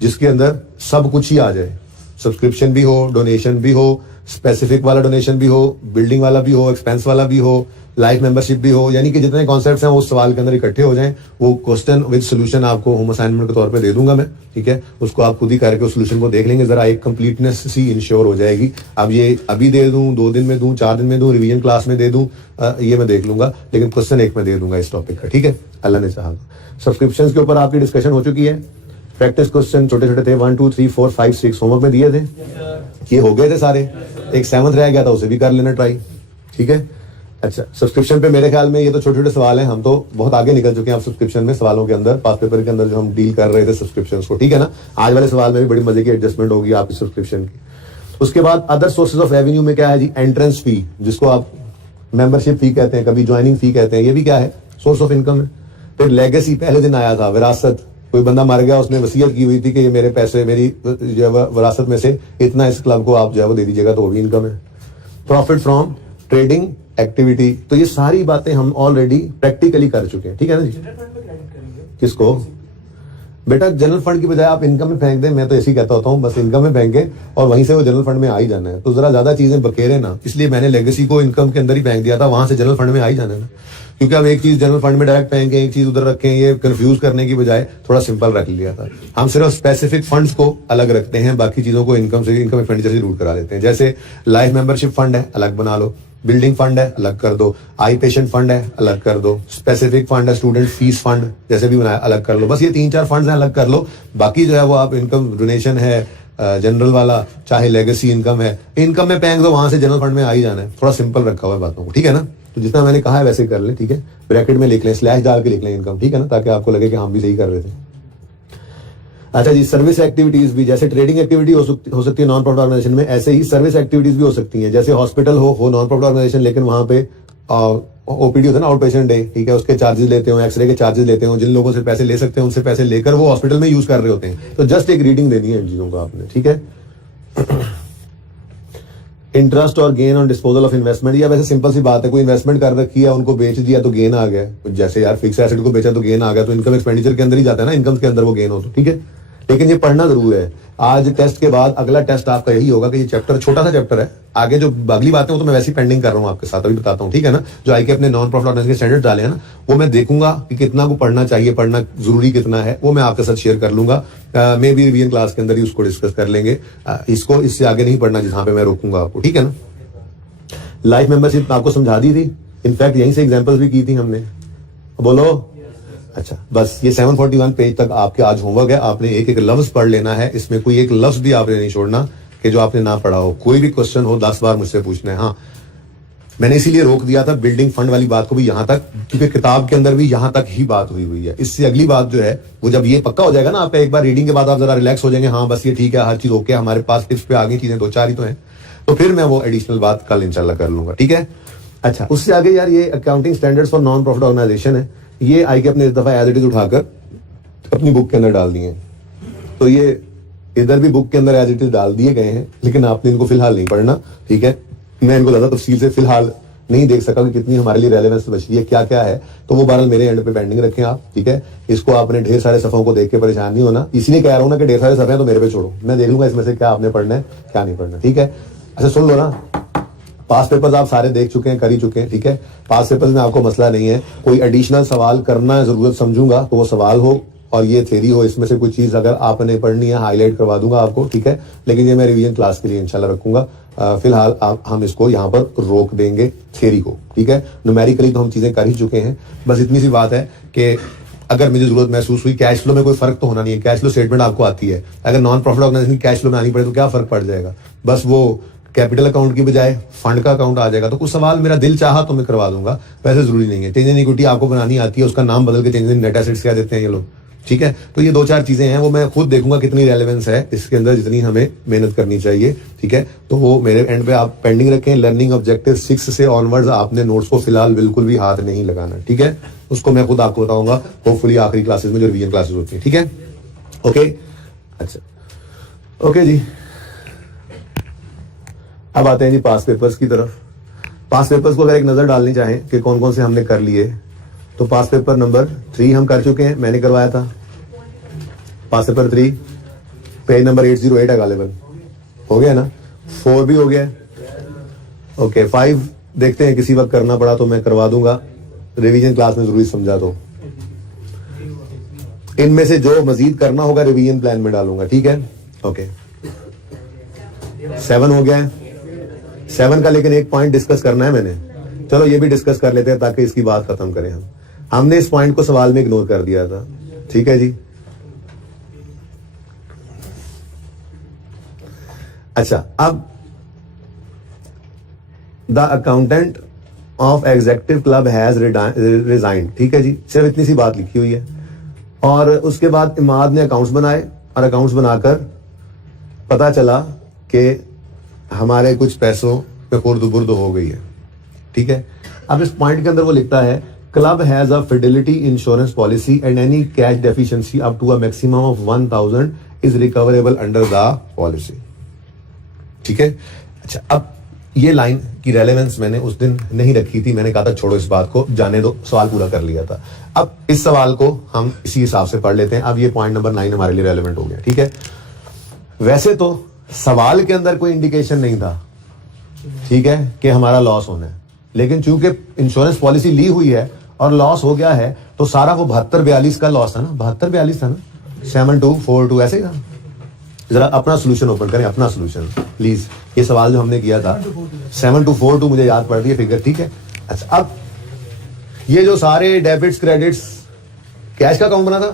जिसके अंदर सब कुछ ही आ जाए, सब्सक्रिप्शन भी हो, डोनेशन भी हो, स्पेसिफिक वाला डोनेशन भी हो, बिल्डिंग वाला भी हो, एक्सपेंस वाला भी हो, लाइफ मेंबरशिप भी हो, यानी कि जितने कॉन्सेप्ट्स हैं वो उस सवाल के अंदर इकट्ठे हो जाएं। वो क्वेश्चन विद सोल्यूशन आपको होम असाइनमेंट के तौर पे दे दूंगा मैं, ठीक है, उसको आप खुद ही करके उस सोल्यूशन को देख लेंगे, जरा एक कंप्लीटनेस सी इंश्योर हो जाएगी। अब ये अभी दे दूं, 2 दिन में दूं, 4 दिन में दूं, रिवीजन क्लास में दे दूं, ये मैं देख लूंगा, लेकिन क्वेश्चन एक में दे दूंगा इस टॉपिक का, ठीक है, अल्लाह ने चाहा। सब्सक्रिप्शन के ऊपर आपकी डिस्कशन हो चुकी है, प्रैक्टिस क्वेश्चन छोटे छोटे थे, 1 2 3 4 5 6 होमवर्क में दिए थे, ये हो गए थे सारे, एक 7th रह गया था, उसे भी कर लेना ट्राई, ठीक है। अच्छा, सब्सक्रिप्शन पे मेरे ख्याल में ये तो छोटे छोटे सवाल हैं, हम तो बहुत आगे निकल चुके हैं आप सब्सक्रिप्शन में, सवालों के अंदर, पास पेपर के अंदर जो हम डील कर रहे थे सब्सक्रिप्शन को, ठीक है ना। आज वाले सवाल में भी बड़ी मजे की एडजस्टमेंट होगी आपकी सब्सक्रिप्शन की। उसके बाद अदर सोर्सेज ऑफ रेवेन्यू में क्या है जी, एंट्रेंस फी, जिसको आप मेंबरशिप फी कहते हैं, कभी ज्वाइनिंग फी कहते हैं, ये भी क्या है, सोर्स ऑफ इनकम है। फिर लेगेसी, पहले दिन आया था, विरासत, कोई बंदा मर गया, उसने वसीयत की हुई थी कि ये मेरे पैसे, मेरी जो है विरासत में से इतना इस क्लब को आप जो है वो दे दीजिएगा, तो वो भी इनकम है। प्रॉफिट फ्रॉम ट्रेडिंग एक्टिविटी, तो ये सारी बातें हम ऑलरेडी प्रैक्टिकली कर चुके हैं, ठीक है ना जी। किसको बेटा, जनरल फंड की बजाय आप इनकम में फेंक दें, मैं तो ऐसे ही कहता होता हूँ, बस इनकम में फेंके और वहीं से वो जनरल फंड में आ ही जाना है, तो जरा ज्यादा चीजें बखेरे ना, इसलिए मैंने लेगेसी को इनकम के अंदर ही फेंक दिया था, वहां से जनरल फंड में आ ही जाना है ना। क्योंकि अब एक चीज जनरल फंड में डायरेक्ट फेंके, एक चीज उधर रखें, ये कंफ्यूज करने की बजाय थोड़ा सिंपल रख लिया था। हम सिर्फ स्पेसिफिक फंड्स को अलग रखते हैं, बाकी चीजों को इनकम एक्सपेंडिचर से रूट करा देते हैं। जैसे लाइफ मेंबरशिप फंड है, अलग बना लो, बिल्डिंग फंड है, अलग कर दो, आई पेशेंट फंड है, अलग कर दो, स्पेसिफिक फंड है, स्टूडेंट फीस फंड जैसे भी बनाया, अलग कर लो। बस ये 3-4 फंड्स हैं, अलग कर लो। बाकी जो है वो आप इनकम, डोनेशन है जनरल वाला, चाहे लेगेसी इनकम है, इनकम में फेंक दो, वहां से जनरल फंड में आ ही जाना है। थोड़ा सिंपल रखा हुआ है बातों को, ठीक है ना। तो जितना मैंने कहा है वैसे कर लें, ठीक है, ब्रैकेट में लिख लें, स्लैश डाल के लिख लें इनकम, ठीक है ना, ताकि आपको लगे कि हम भी सही कर रहे थे। अच्छा जी, सर्विस एक्टिविटीज भी, जैसे ट्रेडिंग एक्टिविटी हो सकती है नॉन प्रॉफिट ऑर्गेनाइजेशन में, ऐसे ही सर्विस एक्टिविटीज भी हो सकती हैं। जैसे हॉस्पिटल हो नॉन प्रॉफिट ऑर्गेनाइजेशन, लेकिन वहां पे ओपीडी होता है ना, आउट पेशेंट डे, ठीक है, उसके चार्जेस लेते हो, एक्सरे के चार्जेस लेते हो, जिन लोगों से पैसे ले सकते हैं उनसे पैसे लेकर वो हॉस्पिटल में यूज कर रहे होते हैं। तो जस्ट एक रीडिंग देनी है इन चीजों को आपने, ठीक है। इंटरेस्ट और gain on disposal of investment, या वैसे सिंपल सी बात है, कोई इन्वेस्टमेंट कर रखी है, उनको बेच दिया तो गेन आ गया। जैसे यार फिक्स एसेट को बेचा तो गेन आ गया, तो इनकम एक्सपेंडिचर के अंदर ही जाता है ना, इनकम के अंदर वो गेन हो तो, ठीक है। लेकिन ये पढ़ना जरूर है। आज टेस्ट के बाद अगला टेस्ट आपका यही होगा कि ये चैप्टर छोटा सा चैप्टर है, आगे जो अगली बातें हो तो मैं वैसे ही पेंडिंग कर रहा हूँ आपके साथ, अभी बताता हूँ, ठीक है ना। जो आई के अपने नॉन प्रॉफिट ऑर्गेनाइजेशन के स्टैंडर्ड डाले हैं ना, वो मैं देखूंगा कि कितना को पढ़ना चाहिए, पढ़ना जरूरी कितना है, वो मैं आपके साथ शेयर कर लूंगा। मे बी रिवीजन क्लास के अंदर ही उसको डिस्कस कर लेंगे। इसको इससे आगे नहीं पढ़ना जहां पे मैं रोकूंगा आपको, ठीक है ना। लाइफ मेंबरशिप आपको समझा दी थी, इनफैक्ट यहीं से एग्जांपल्स भी की थी हमने, बोलो। अच्छा, बस ये 741 पेज तक आपके आज होमवर्क है, आपने एक एक लफ्ज पढ़ लेना है, इसमें कोई एक लफ्ज भी आपने नहीं छोड़ना कि जो आपने ना पढ़ा हो। कोई भी क्वेश्चन हो 10 बार मुझसे पूछना है। हाँ, मैंने इसीलिए रोक दिया था बिल्डिंग फंड वाली बात को भी यहां तक, क्योंकि किताब के अंदर भी यहां तक ही बात हुई है। इससे अगली बात जो है वो जब ये पक्का हो जाएगा ना, आपका एक बार रीडिंग के बाद आप जरा रिलैक्स हो जाएंगे, हाँ बस ये ठीक है, हर चीज ओके, हमारे पास टिप्स पे आ गई चीजें, 2-4 ही तो है, तो फिर मैं वो एडिशनल बात कल इंशाल्लाह कर लूंगा, ठीक है। अच्छा, उससे आगे यार ये accounting standards for non profit organisation है, ये आई के अपने इस दफा एज इट इज उठाकर अपनी बुक के अंदर डाल दिए हैं। तो ये इधर भी बुक के अंदर एज इट इज डाल दिए गए हैं, लेकिन आपने इनको फिलहाल नहीं पढ़ना, ठीक है। मैं इनको ज्यादा तफसील से फिलहाल नहीं देख सका कि कितनी हमारे लिए रेलेवेंस बच रही है, क्या क्या है, तो वो बहरहाल मेरे एंड पे पेंडिंग रखें आप, ठीक है। इसको आपने ढेर सारे सफ़ों को देख के परेशान नहीं होना, इसलिए कह रहा हूँ ना कि ढेर सारे सफ़े तो मेरे पे छोड़ो, मैं देख लूंगा इसमें से क्या आपने पढ़ना है क्या नहीं पढ़ना, ठीक है। अच्छा सुन लो ना, पास पेपर्स आप सारे देख चुके हैं, कर ही चुके हैं, ठीक है। पास पेपर्स में आपको मसला नहीं है, कोई एडिशनल सवाल करना जरूरत समझूंगा तो वो सवाल हो और ये थ्योरी हो, इसमें से कोई चीज अगर आपने पढ़नी है हाईलाइट करवा दूंगा आपको, ठीक है। लेकिन ये मैं रिवीजन क्लास के लिए इंशाल्लाह रखूंगा। फिलहाल हम इसको यहाँ पर रोक देंगे थ्योरी को, ठीक है। न्यूमेरिकली तो हम चीजें कर ही चुके हैं, बस इतनी सी बात है कि अगर मुझे जरूरत महसूस हुई, कैश फ्लो में कोई फर्क तो होना नहीं है, कैश फ्लो स्टेटमेंट आपको आती है, अगर non profit organisation cash flow में आनी पड़े तो क्या फर्क पड़ जाएगा, बस वो कैपिटल अकाउंट की बजाय फंड का अकाउंट आ जाएगा। तो कुछ सवाल मेरा दिल चाहा तो मैं करवा दूंगा, वैसे जरूरी नहीं है। चेंज इन इक्विटी आपको बनानी आती है, उसका नाम बदल के चेंज इन नेट एसेट्स क्या देते हैं ये लोग, ठीक है। तो ये दो चार चीजें हैं, वो मैं खुद देखूंगा कितनी रेलेवेंस है इसके अंदर, जितनी हमें मेहनत करनी चाहिए, ठीक है। तो वो मेरे एंड पे आप पेंडिंग रखें। लर्निंग ऑब्जेक्टिव 6 से ऑनवर्ड्स आपने नोट्स को फिलहाल बिल्कुल भी हाथ नहीं लगाना, ठीक है। उसको मैं खुद आपको बताऊंगा होपफुली आखिरी क्लासेस में जो रिवीजन क्लासेस होती है, ठीक है। ओके, अच्छा ओके जी, अब आते हैं जी पास पेपर्स की तरफ। पास पेपर्स को अगर एक नजर डालनी चाहें कि कौन कौन से हमने कर लिए, तो पास पेपर नंबर 3 हम कर चुके हैं, मैंने करवाया था। पास पेपर 3 पेज नंबर 808 है गालिबन, हो गया ना। 4 भी हो गया, ओके। 5 देखते हैं, किसी वक्त करना पड़ा तो मैं करवा दूंगा, रिवीजन क्लास में जरूरी समझा तो। इनमें से जो मजीद करना होगा रिवीजन प्लान में डालूंगा, ठीक है, ओके। 7 हो गया है, 7 का लेकिन एक पॉइंट डिस्कस करना है मैंने, चलो ये भी डिस्कस कर लेते हैं ताकि इसकी बात खत्म करें हम। हमने इस पॉइंट को सवाल में इग्नोर कर दिया था, ठीक है जी। अच्छा, अब the accountant of executive club has resigned, ठीक है जी, सिर्फ इतनी सी बात लिखी हुई है। और उसके बाद इमाद ने अकाउंट्स बनाए और अकाउंट्स बनाकर पता चला कि हमारे कुछ पैसों पे खुर्द बुर्द हो गई है, ठीक है। अब इस पॉइंट के अंदर वो लिखता है club has a fidelity insurance policy and any cash deficiency up to a maximum of 1000 is recoverable under the policy, ठीक है। अच्छा, अब ये लाइन की रेलेवेंस मैंने उस दिन नहीं रखी थी, मैंने कहा था छोड़ो इस बात को, जाने दो, सवाल पूरा कर लिया था। अब इस सवाल को हम इसी हिसाब से पढ़ लेते हैं। अब ये पॉइंट नंबर 9 हमारे लिए रेलेवेंट हो गया, ठीक है। वैसे तो सवाल के अंदर कोई इंडिकेशन नहीं था, ठीक है, कि हमारा लॉस होना है, लेकिन चूंकि इंश्योरेंस पॉलिसी ली हुई है और लॉस हो गया है, तो सारा वो 72-42 का लॉस था ना, 72-42 था ना, 7242 ऐसे ही था। जरा अपना सोल्यूशन ओपन करें, अपना सोल्यूशन प्लीज। ये सवाल जो हमने किया था 7242 मुझे याद पड़ रही है फिगर, ठीक है। अच्छा, अब ये जो सारे डेबिट्स क्रेडिट्स, कैश का अकाउंट बना था,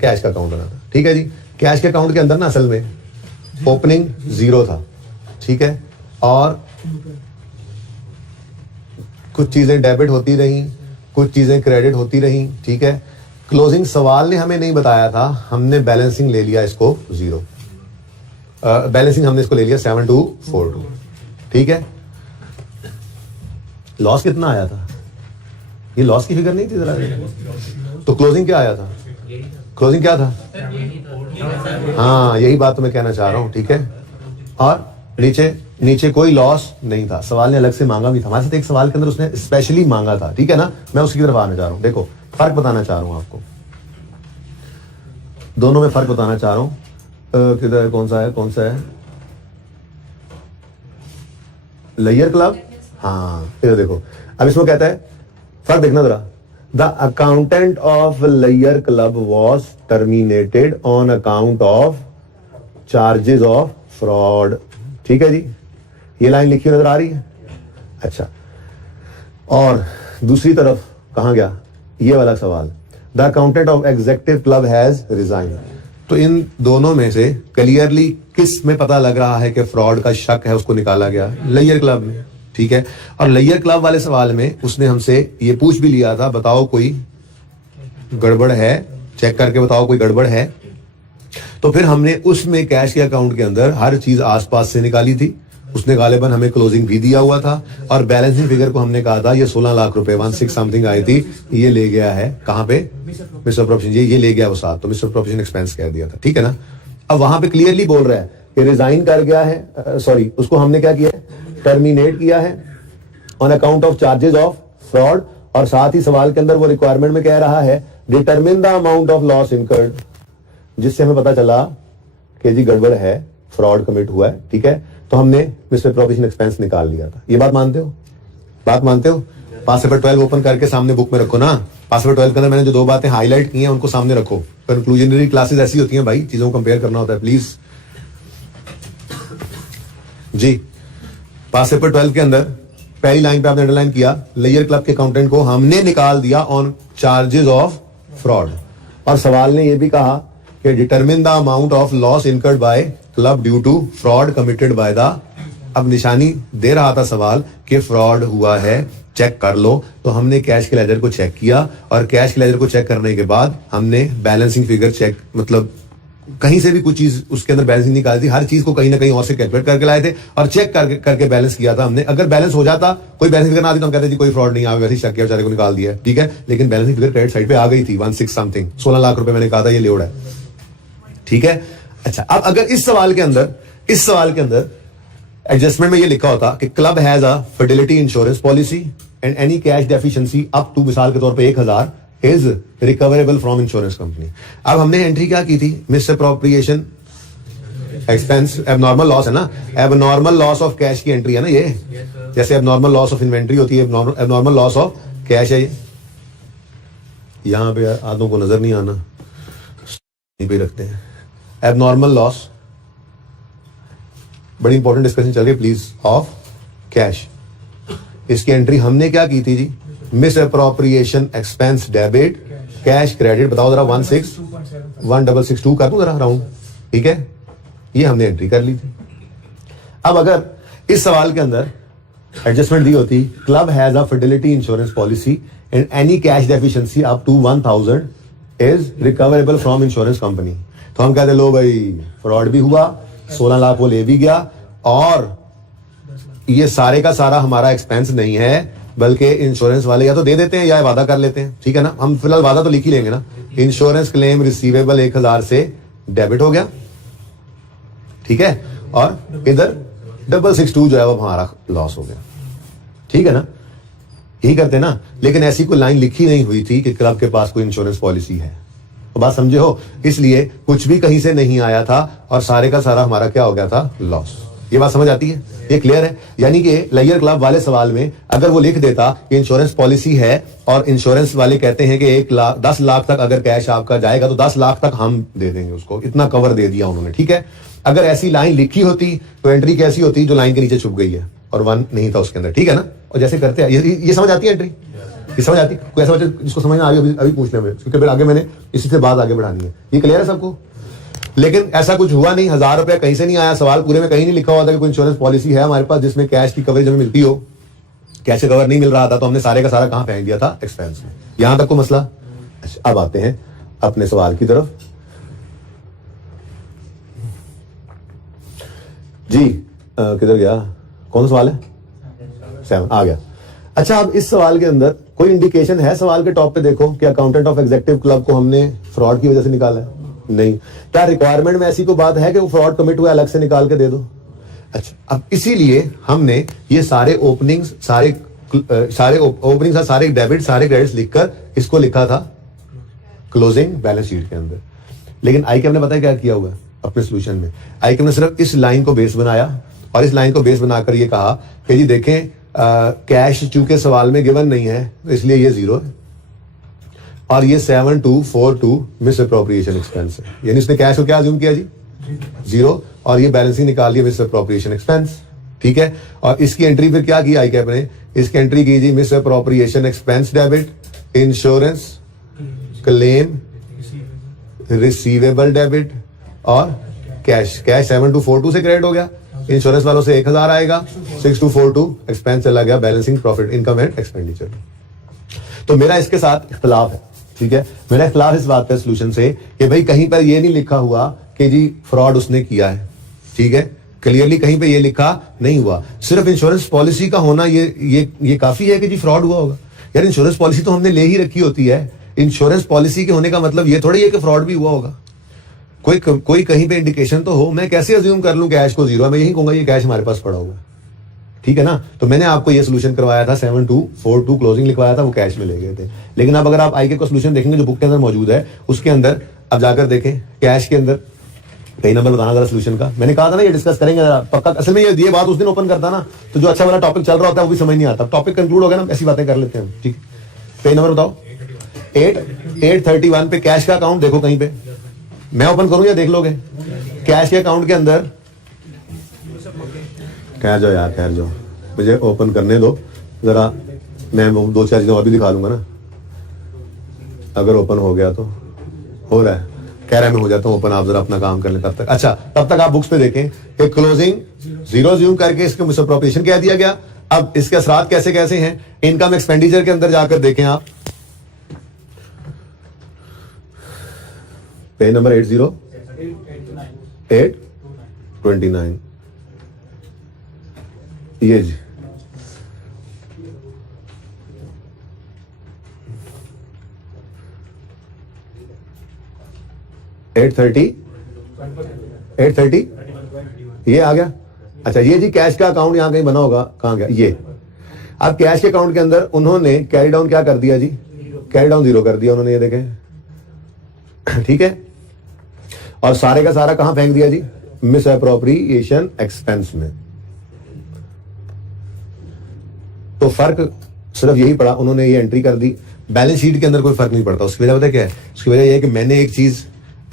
कैश का अकाउंट बना था, ठीक है जी। कैश के अकाउंट के अंदर ना असल में ओपनिंग 0 था, ठीक है, और कुछ चीजें डेबिट होती रही, कुछ चीजें क्रेडिट होती रही, ठीक है। क्लोजिंग सवाल ने हमें नहीं बताया था, हमने बैलेंसिंग ले लिया इसको 0, बैलेंसिंग हमने इसको ले लिया 7242, ठीक है। लॉस कितना आया था, ये लॉस की फिगर नहीं थी जरा, तो क्लोजिंग क्या आया था, क्लोजिंग क्या था, हाँ यही बात तो मैं कहना चाह रहा हूं, ठीक है। और नीचे कोई लॉस नहीं था, सवाल ने अलग से मांगा भी था हमारे साथ, एक सवाल के अंदर उसने स्पेशली मांगा था, ठीक है ना। मैं उसकी तरफ आना चाह रहा हूं, देखो फर्क बताना चाह रहा हूं आपको, दोनों में फर्क बताना चाह रहा हूं। किधर कौन सा है लेयर क्लब, हाँ इधर देखो। अब इसमें कहता है, फर्क देखना जरा, the accountant of layer club was terminated on account of charges of fraud, ठीक है जी। ये लाइन लिखी नजर आ रही है, अच्छा। और दूसरी तरफ कहां गया ये वाला सवाल, the accountant of executive club has resign. तो इन दोनों में से क्लियरली किस में पता लग रहा है कि फ्रॉड का शक है, उसको निकाला गया लेयर क्लब में, ठीक है। और लेयर क्लब वाले सवाल में उसने हमसे ये पूछ भी लिया था, बताओ कोई गड़बड़ है, चेक करके बताओ कोई गड़बड़ है। तो फिर हमने उसमें कैश के अकाउंट के अंदर हर चीज आसपास से निकाली थी, उसने गालिबन हमें क्लोजिंग भी दिया हुआ था, और बैलेंसिंग फिगर को हमने कहा था ये 16 लाख रुपए 16 समथिंग आई थी, ये ले गया है कहां पे, मिस्टर प्रोफेशन, ये ले गया वो साथ, तो मिस्टर प्रोफेशन एक्सपेंस कह दिया था, ठीक है ना। अब वहां पे क्लियरली बोल रहा है कि रिजाइन कर गया है, सॉरी उसको हमने क्या किया है, टर्मिनेट किया है, on account of charges of fraud, और साथ ही सवाल के अंदर वो रिक्वायरमेंट में कह रहा है determine the amount of loss incurred, जिससे हमें पता चला कि जी गड़बड़ है, फ्रॉड कमिट हुआ है, ठीक है। तो हमने मिसअप्रोप्रिएशन एक्सपेंस निकाल लिया था। ये बात मानते हो? बात मानते हो? पास पेपर 12 ओपन करके सामने बुक में रखो ना। पास पेपर 12 के अंदर मैंने जो 2 बातें हाईलाइट की हैं उनको सामने रखो। कंक्लूजनरी क्लासेस ऐसी होती हैं भाई, चीजों को कंपेयर करना होता है, प्लीज जी। पास पेपर 12 के अंदर पहली लाइन पे आपने अंडरलाइन किया, लेयर क्लब के अकाउंटेंट को हमने निकाल दिया ऑन चार्जेस ऑफ फ्रॉड, और सवाल ने यह भी कहा कि determine the amount of loss incurred by club due to fraud committed by the, अब निशानी दे रहा था सवाल कि फ्रॉड हुआ है, चेक कर लो। तो हमने कैश के लेजर को चेक किया, और कैश के लेजर को चेक करने के बाद हमने बैलेंसिंग फिगर चेक, मतलब कहीं से भी कुछ चीज उसके अंदर बैलेंसिंग निकाली थी, हर चीज को कहीं ना कहीं और से कैलकुलेट करके लाए थे और चेक करके बैलेंस किया था हमने। अगर बैलेंस हो जाता, कोई बैलेंस फिगर ना आती तो हम कहते जी कोई फ्रॉड नहीं, वैसे ही चेक किया, बेचारे को निकाल दिया, ठीक है। लेकिन बैलेंसिंग फिगर क्रेडिट साइड पे आ गई थी 16 समथिंग, 16 लाख रुपए मैंने कहा था ये लोड है, ठीक है। अच्छा, अब अगर इस सवाल के अंदर एडजस्टमेंट में ये लिखा होता कि club has a fidelity insurance policy and any cash deficiency up to, मिसाल के तौर पे 1000 is recoverable from insurance company. अब हमने एंट्री क्या की थी? मिसअप्रोप्रिएशन एक्सपेंस, एबनॉर्मल लॉस है ना, एबनॉर्मल लॉस ऑफ कैश की एंट्री है ना ये, जैसे एबनॉर्मल लॉस ऑफ इन्वेंट्री होती है, एबनॉर्मल लॉस ऑफ कैश है ये। यहां पे आदों को नजर नहीं आना, यहीं पे रखते हैं एबनॉर्मल लॉस, बड़ी इंपॉर्टेंट डिस्कशन चल रही है प्लीज, ऑफ कैश। इसकी एंट्री हमने क्या की थी जी? Misappropriation expense debit, cash credit, बताओ जरा 1662 कर दूं जरा राउंड, ठीक है। ये हमने एंट्री कर ली थी। अब अगर इस सवाल के अंदर एडजस्टमेंट दी होती, club has a fidelity insurance policy and any cash deficiency up to 1000 is recoverable from insurance company, तो हम कहते लो भाई फ्रॉड भी हुआ, 16 लाख वो ले भी गया, और ये सारे का सारा हमारा एक्सपेंस नहीं है, बल्कि इंश्योरेंस वाले या तो दे देते हैं या वादा कर लेते हैं, ठीक है ना। हम फिलहाल वादा तो लिख ही लेंगे ना, इंश्योरेंस क्लेम रिसीवेबल 1000 से डेबिट हो गया, ठीक है, और इधर 662 जो है वो हमारा लॉस हो गया, ठीक है ना। यही करते ना, लेकिन ऐसी कोई लाइन लिखी नहीं हुई थी कि क्लब के पास कोई इंश्योरेंस पॉलिसी है, तो बात समझे हो। इसलिए कुछ भी कहीं से नहीं आया था और सारे का सारा हमारा क्या हो गया था? लॉस। ये बात समझ आती है? ये क्लियर है? यानी कि लेयर क्लब वाले सवाल में अगर वो लिख देता कि इंश्योरेंस पॉलिसी है और इंश्योरेंस वाले कहते हैं कि 10 लाख तक अगर कैश आपका जाएगा तो 10 लाख तक हम दे देंगे उसको, इतना कवर दे दिया उन्होंने, ठीक है। अगर ऐसी लाइन लिखी होती तो एंट्री कैसी होती? जो लाइन के नीचे छुप गई है और 1 नहीं था उसके अंदर, ठीक है ना। और जैसे करते हैं ये समझ आती है एंट्री, ये समझ आती है? कोई ऐसा बच्चा जिसको समझ आ रही है अभी पूछ लें, क्योंकि फिर आगे मैंने इसी से बात आगे बढ़ानी है। ये क्लियर है सबको? लेकिन ऐसा कुछ हुआ नहीं, 1000 रुपया कहीं से नहीं आया, सवाल पूरे में कहीं नहीं लिखा हुआ था कि कोई इंश्योरेंस पॉलिसी है हमारे पास जिसमें कैश की कवरेज हमें मिलती हो। कैश कवर नहीं मिल रहा था तो हमने सारे का सारा कहां फेंक दिया था? एक्सपेंस में। यहां तक को मसला। अच्छा, अब आते हैं अपने सवाल की तरफ जी। किधर गया? कौन सा सवाल है? 7 आ गया। अच्छा, अब इस सवाल के अंदर कोई इंडिकेशन है सवाल के टॉप पे देखो कि अकाउंटेंट ऑफ एग्जीक्यूटिव क्लब को हमने फ्रॉड की वजह से निकाला है? नहीं। क्या रिक्वायरमेंट में ऐसी कोई बात है कि वो फ्रॉड कमिट हुआ अलग से निकाल के दे दो? अच्छा, अब इसीलिए हमने ये सारे ओपनिंग्स, सारे ओपनिंग्स, सारे डेबिट, सारे क्रेडिट्स लिखकर इसको लिखा था क्लोजिंग बैलेंस शीट के अंदर। लेकिन आईकेएम ने पता है क्या किया हुआ है अपने सोल्यूशन में? आईकेएम ने सिर्फ इस लाइन को बेस बनाया और इस लाइन को बेस बनाकर ये कहा कि जी देखें, कैश चूंकि सवाल में गिवन नहीं है तो इसलिए ये 0 है और ये 7242 मिसअप्रोप्रिएशन एक्सपेंस है। यानी इसने कैश को क्या अज्यूम किया जी? 0, और ये बैलेंसिंग निकाल लिया मिसअप्रोप्रिएशन एक्सपेंस, ठीक है। और इसकी एंट्री फिर क्या की आईकेएम ने? इसकी एंट्री की जी misappropriation expense debit, insurance claim receivable debit और कैश। कैश 7242 से क्रेडिट हो गया, इंश्योरेंस वालों से 1000 आएगा, 6242 एक्सपेंस चला गया balancing profit income and expenditure. तो मेरा इसके साथ इख्तलाफ है, ठीक है। मेरा इख्तलाफ इस बात पे सोल्यूशन से कि भाई कहीं पर ये नहीं लिखा हुआ कि जी फ्रॉड उसने किया है, ठीक है। क्लियरली कहीं पे ये लिखा नहीं हुआ। सिर्फ इंश्योरेंस पॉलिसी का होना ये काफी है कि जी फ्रॉड हुआ होगा। यार इंश्योरेंस पॉलिसी तो हमने ले ही रखी होती है। इंश्योरेंस पॉलिसी के होने का मतलब ये थोड़ी है कि फ्रॉड भी हुआ होगा। कोई कहीं पे इंडिकेशन तो हो। मैं कैसे अज्यूम कर लूं कैश को 0 है? मैं यही कहूंगा ये कैश हमारे पास पड़ा होगा। ठीक है ना। तो मैंने आपको ये सोल्यूशन करवाया था, 7242 क्लोजिंग लिखवाया था, वो कैश में ले गए थे। लेकिन अब अगर आप आईके का सोल्यूशन देखेंगे जो बुक के अंदर मौजूद है, उसके अंदर अब जाकर देखें कैश के अंदर कई नंबर बताना जरा सोल्यूशन का। मैंने कहा था ना ये डिस्कस करेंगे जरा पक्का। असल में ये बात उस दिन ओपन करता ना तो जो अच्छा वाला टॉपिक चल रहा होता है वो भी समझ नहीं आता। टॉपिक कंक्लूड हो गया ना, ऐसी बातें कर लेते हैं। ठीक, पेज नंबर बताओ। 831 पे कैश का अकाउंट देखो कहीं पे, मैं ओपन करूं या देख लोगे? कैश के अकाउंट के अंदर ठहर जाओ यार, ठहर जाओ, मुझे ओपन करने दो जरा। मैं 2-4 चीजें और भी दिखा दूंगा ना, अगर ओपन हो गया तो। हो रहा है, कह रहा है मैं हो जाता हूं ओपन, आप जरा अपना काम कर लें तब तक। अच्छा, तब तक आप बुक्स पे देखें कि क्लोजिंग जीरो ज्यूम करके इसको मिसअप्रोप्रिएशन कह दिया गया। अब इसके असरात कैसे कैसे हैं, इनकम एक्सपेंडिचर के अंदर जाकर देखें आप। पेज नंबर 80829 ये जी। एट थर्टी ये आ गया। अच्छा, ये जी कैश का अकाउंट यहां कहीं बना होगा, कहां गया ये? अब कैश के अकाउंट के अंदर उन्होंने कैरी डाउन क्या कर दिया जी? कैरी डाउन 0 कर दिया उन्होंने, ये देखें। ठीक है, और सारे का सारा कहां फेंक दिया जी? मिस अप्रोप्रिएशन एक्सपेंस में। तो फर्क सिर्फ यही पड़ा, उन्होंने ये एंट्री कर दी। बैलेंस शीट के अंदर कोई फर्क नहीं पड़ता। उसकी वजह पता क्या है? उसकी वजह यह है कि मैंने एक चीज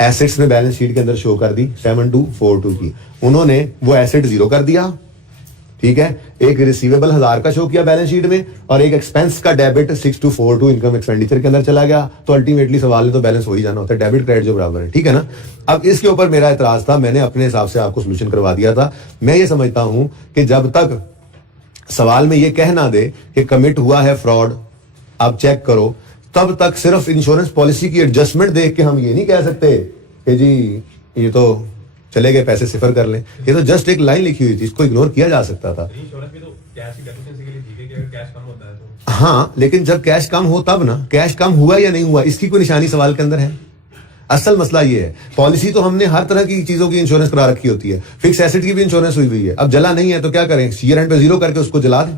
एसेट्स में बैलेंस शीट के अंदर शो कर दी 7242 की, उन्होंने वो एसेट 0 कर दिया। ठीक है, एक रिसीवेबल 1000 का शो किया बैलेंस शीट में और एक एक्सपेंस का डेबिट 6242 इनकम एक्सपेंडिचर के अंदर चला गया। तो अल्टीमेटली सवाल है तो बैलेंस हो ही जाना होता है, डेबिट क्रेडिट जो बराबर है। ठीक है ना। अब इसके ऊपर मेरा एतराज था, मैंने अपने हिसाब से आपको सोल्यूशन करवा दिया था। मैं ये समझता हूं कि जब तक सवाल में ये कह ना दे कि कमिट हुआ है फ्रॉड, आप चेक करो, तब तक सिर्फ इंश्योरेंस पॉलिसी की एडजस्टमेंट देख के हम ये नहीं कह सकते कि जी ये तो चले गए पैसे सिफर कर लें। ये तो जस्ट एक लाइन लिखी हुई थी, इसको इग्नोर किया जा सकता था। हाँ, लेकिन जब कैश कम हो तब ना, कैश कम हुआ या नहीं हुआ इसकी कोई निशानी सवाल के अंदर है। असल मसला ये है, पॉलिसी तो हमने हर तरह की चीजों की इंश्योरेंस करा रखी होती है, फिक्स एसेट की भी इंश्योरेंस हुई हुई है। अब जला नहीं है तो क्या करें? ईयर एंड पे 0 करके उसको जला दें।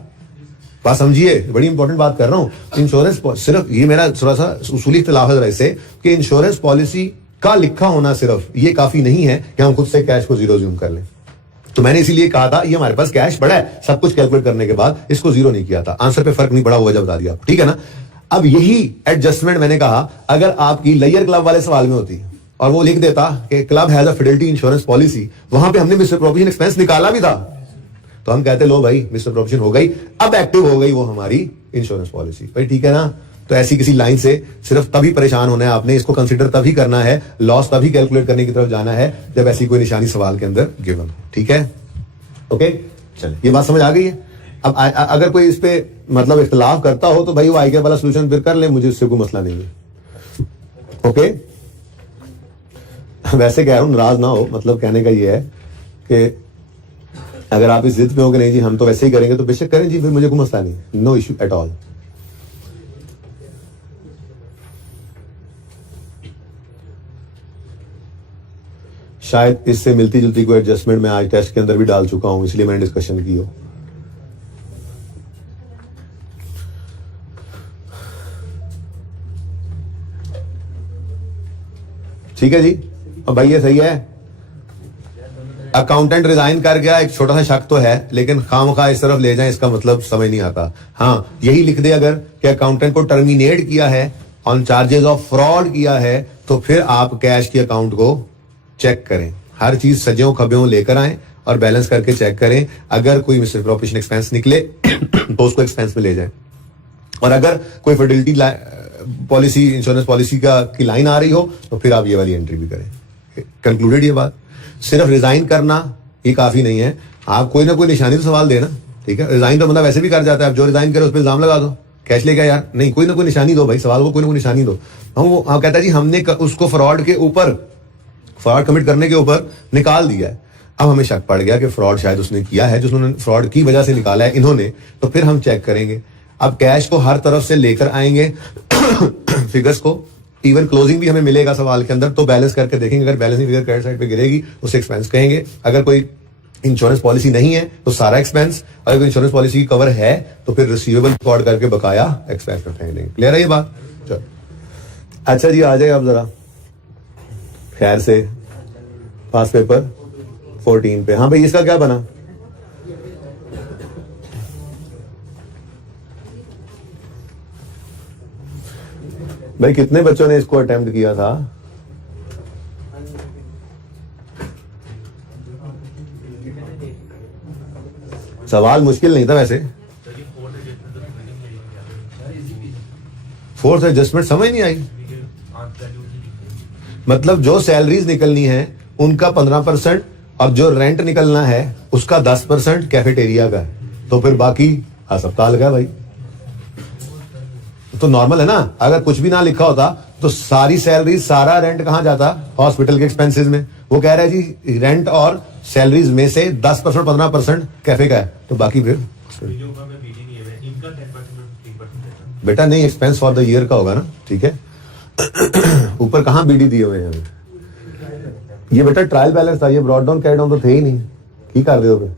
बात समझिए, बड़ी इंपॉर्टेंट बात कर रहा हूं। इंश्योरेंस सिर्फ ये मेरा थोड़ा सा उसूली इख्तिलाफ है इससे कि इंश्योरेंस पॉलिसी का लिखा होना सिर्फ ये काफी नहीं है कि हम खुद से कैश को 0 ज्यूम कर लें। तो मैंने इसीलिए कहा था ये हमारे पास कैश पड़ा है, सब कुछ कैलकुलेट करने के बाद इसको 0 नहीं किया था। आंसर पे फर्क नहीं पड़ा, हुआ जब बता दिया, ठीक है ना। अब यही एडजस्टमेंट मैंने कहा अगर आपकी लेयर क्लब वाले सवाल में होती और वो लिख देता कि club has a fidelity insurance policy, वहां पे हमने मिसअप्रोप्रिएशन एक्सपेंस निकाला भी था, तो हम कहते लो भाई मिसअप्रोप्रिएशन हो गई, अब एक्टिव हो गई वो हमारी इंश्योरेंस पॉलिसी। भाई ठीक है ना। तो ऐसी किसी लाइन से सिर्फ तभी परेशान होना है आपने, इसको कंसीडर तभी करना है, लॉस तभी कैलकुलेट करने की तरफ जाना है जब ऐसी कोई निशानी सवाल के अंदर गिवन हो। ठीक है, ओके, चलिए ये बात समझ आ गई है। अब अगर कोई इस पे मतलब इख्तिलाफ करता हो तो भाई वो आईके वाला सोल्यूशन फिर कर ले, मुझे उससे कोई मसला नहीं है। ओके, वैसे कह रहा हूं नाराज ना हो, मतलब कहने का ये है कि अगर आप इस जिद पे हो कि नहीं जी हम तो वैसे ही करेंगे तो बेशक करें जी, फिर मुझे कोई मसला नहीं, नो इशू एट ऑल। शायद इससे मिलती जुलती कोई एडजस्टमेंट मैं आज टेस्ट के अंदर भी डाल चुका हूं, इसलिए मैंने डिस्कशन की हो। ठीक है जी। अब भाई ये सही है, अकाउंटेंट रिजाइन कर गया, एक छोटा सा शक तो है, लेकिन खामखा इस तरफ ले जाएं इसका मतलब समझ नहीं आता। हाँ, यही लिख दे अगर कि अकाउंटेंट को टर्मिनेट किया है, ऑन चार्जेस ऑफ फ्रॉड किया है, तो फिर आप कैश की अकाउंट को चेक करें, हर चीज सज्जों खब्यों लेकर आएं और बैलेंस करके चेक करें। अगर कोई मिसअप्रोप्रिएशन एक्सपेंस निकले तो उसको एक्सपेंस में ले जाएं, और अगर कोई फिडेलिटी पॉलिसी इंश्योरेंस पॉलिसी की लाइन आ रही हो तो फिर आप ये वाली एंट्री भी करें। कंक्लूडेड ये बात। सिर्फ रिजाइन करना ये काफी नहीं है, आप कोई ना कोई निशानी तो सवाल देना। ठीक है, रिजाइन तो बंदा वैसे भी कर जाता है, आप जो रिजाइन करे उस पर इल्जाम लगा दो, कैश लेगा यार, नहीं, कोई ना कोई निशानी दो भाई, सवाल को कोई ना कोई निशानी दो। हम कहता है जी हमने उसको फ्रॉड के ऊपर, फ्रॉड कमिट करने के ऊपर निकाल दिया है। अब हमें शक पड़ गया कि फ्रॉड शायद उसने किया है, जिसने फ्रॉड की वजह से निकाला है इन्होंने, तो फिर हम चेक करेंगे। अब कैश को हर तरफ से लेकर आएंगे फिगर्स को, इवन क्लोजिंग भी हमें मिलेगा सवाल के अंदर, तो बैलेंस करके देखेंगे। अगर बैलेंसिंग फिगर क्रेडिट साइड पे गिरेगी उसे एक्सपेंस कहेंगे, अगर कोई इंश्योरेंस पॉलिसी नहीं है तो सारा एक्सपेंस, अगर इंश्योरेंस पॉलिसी कवर है तो फिर रिसीवेबल रिकॉर्ड करके बकाया एक्सपेंस में फेंक देंगे। क्लियर है ये बात? चलो अच्छा जी, आ जाए आप जरा खैर से पास पेपर 14 पे। हाँ भाई, इसका क्या बना? भाई कितने बच्चों ने इसको अटेम्प्ट किया था? सवाल मुश्किल नहीं था वैसे। फोर्थ एडजस्टमेंट समझ नहीं आई। मतलब जो सैलरीज निकलनी है उनका 15% और जो रेंट निकलना है उसका 10% कैफेटेरिया का है, तो फिर बाकी अस्पताल का है भाई। तो नॉर्मल है ना। अगर कुछ भी ना लिखा होता तो सारी सैलरी सारा रेंट कहां जाता? हॉस्पिटल के एक्सपेंसेस में। वो कह रहा है जी रेंट और सैलरीज में से 10% 15% कैफे का है, तो बाकी फिर बेटा नहीं, एक्सपेंस फॉर द ईयर का होगा ना। ठीक है ऊपर कहां बीडी दिए हुए हैं? ये बेटा ट्रायल बैलेंस था, ये ब्रॉड डाउन कैड डाउन तो थे ही नहीं। की कर रहे हो?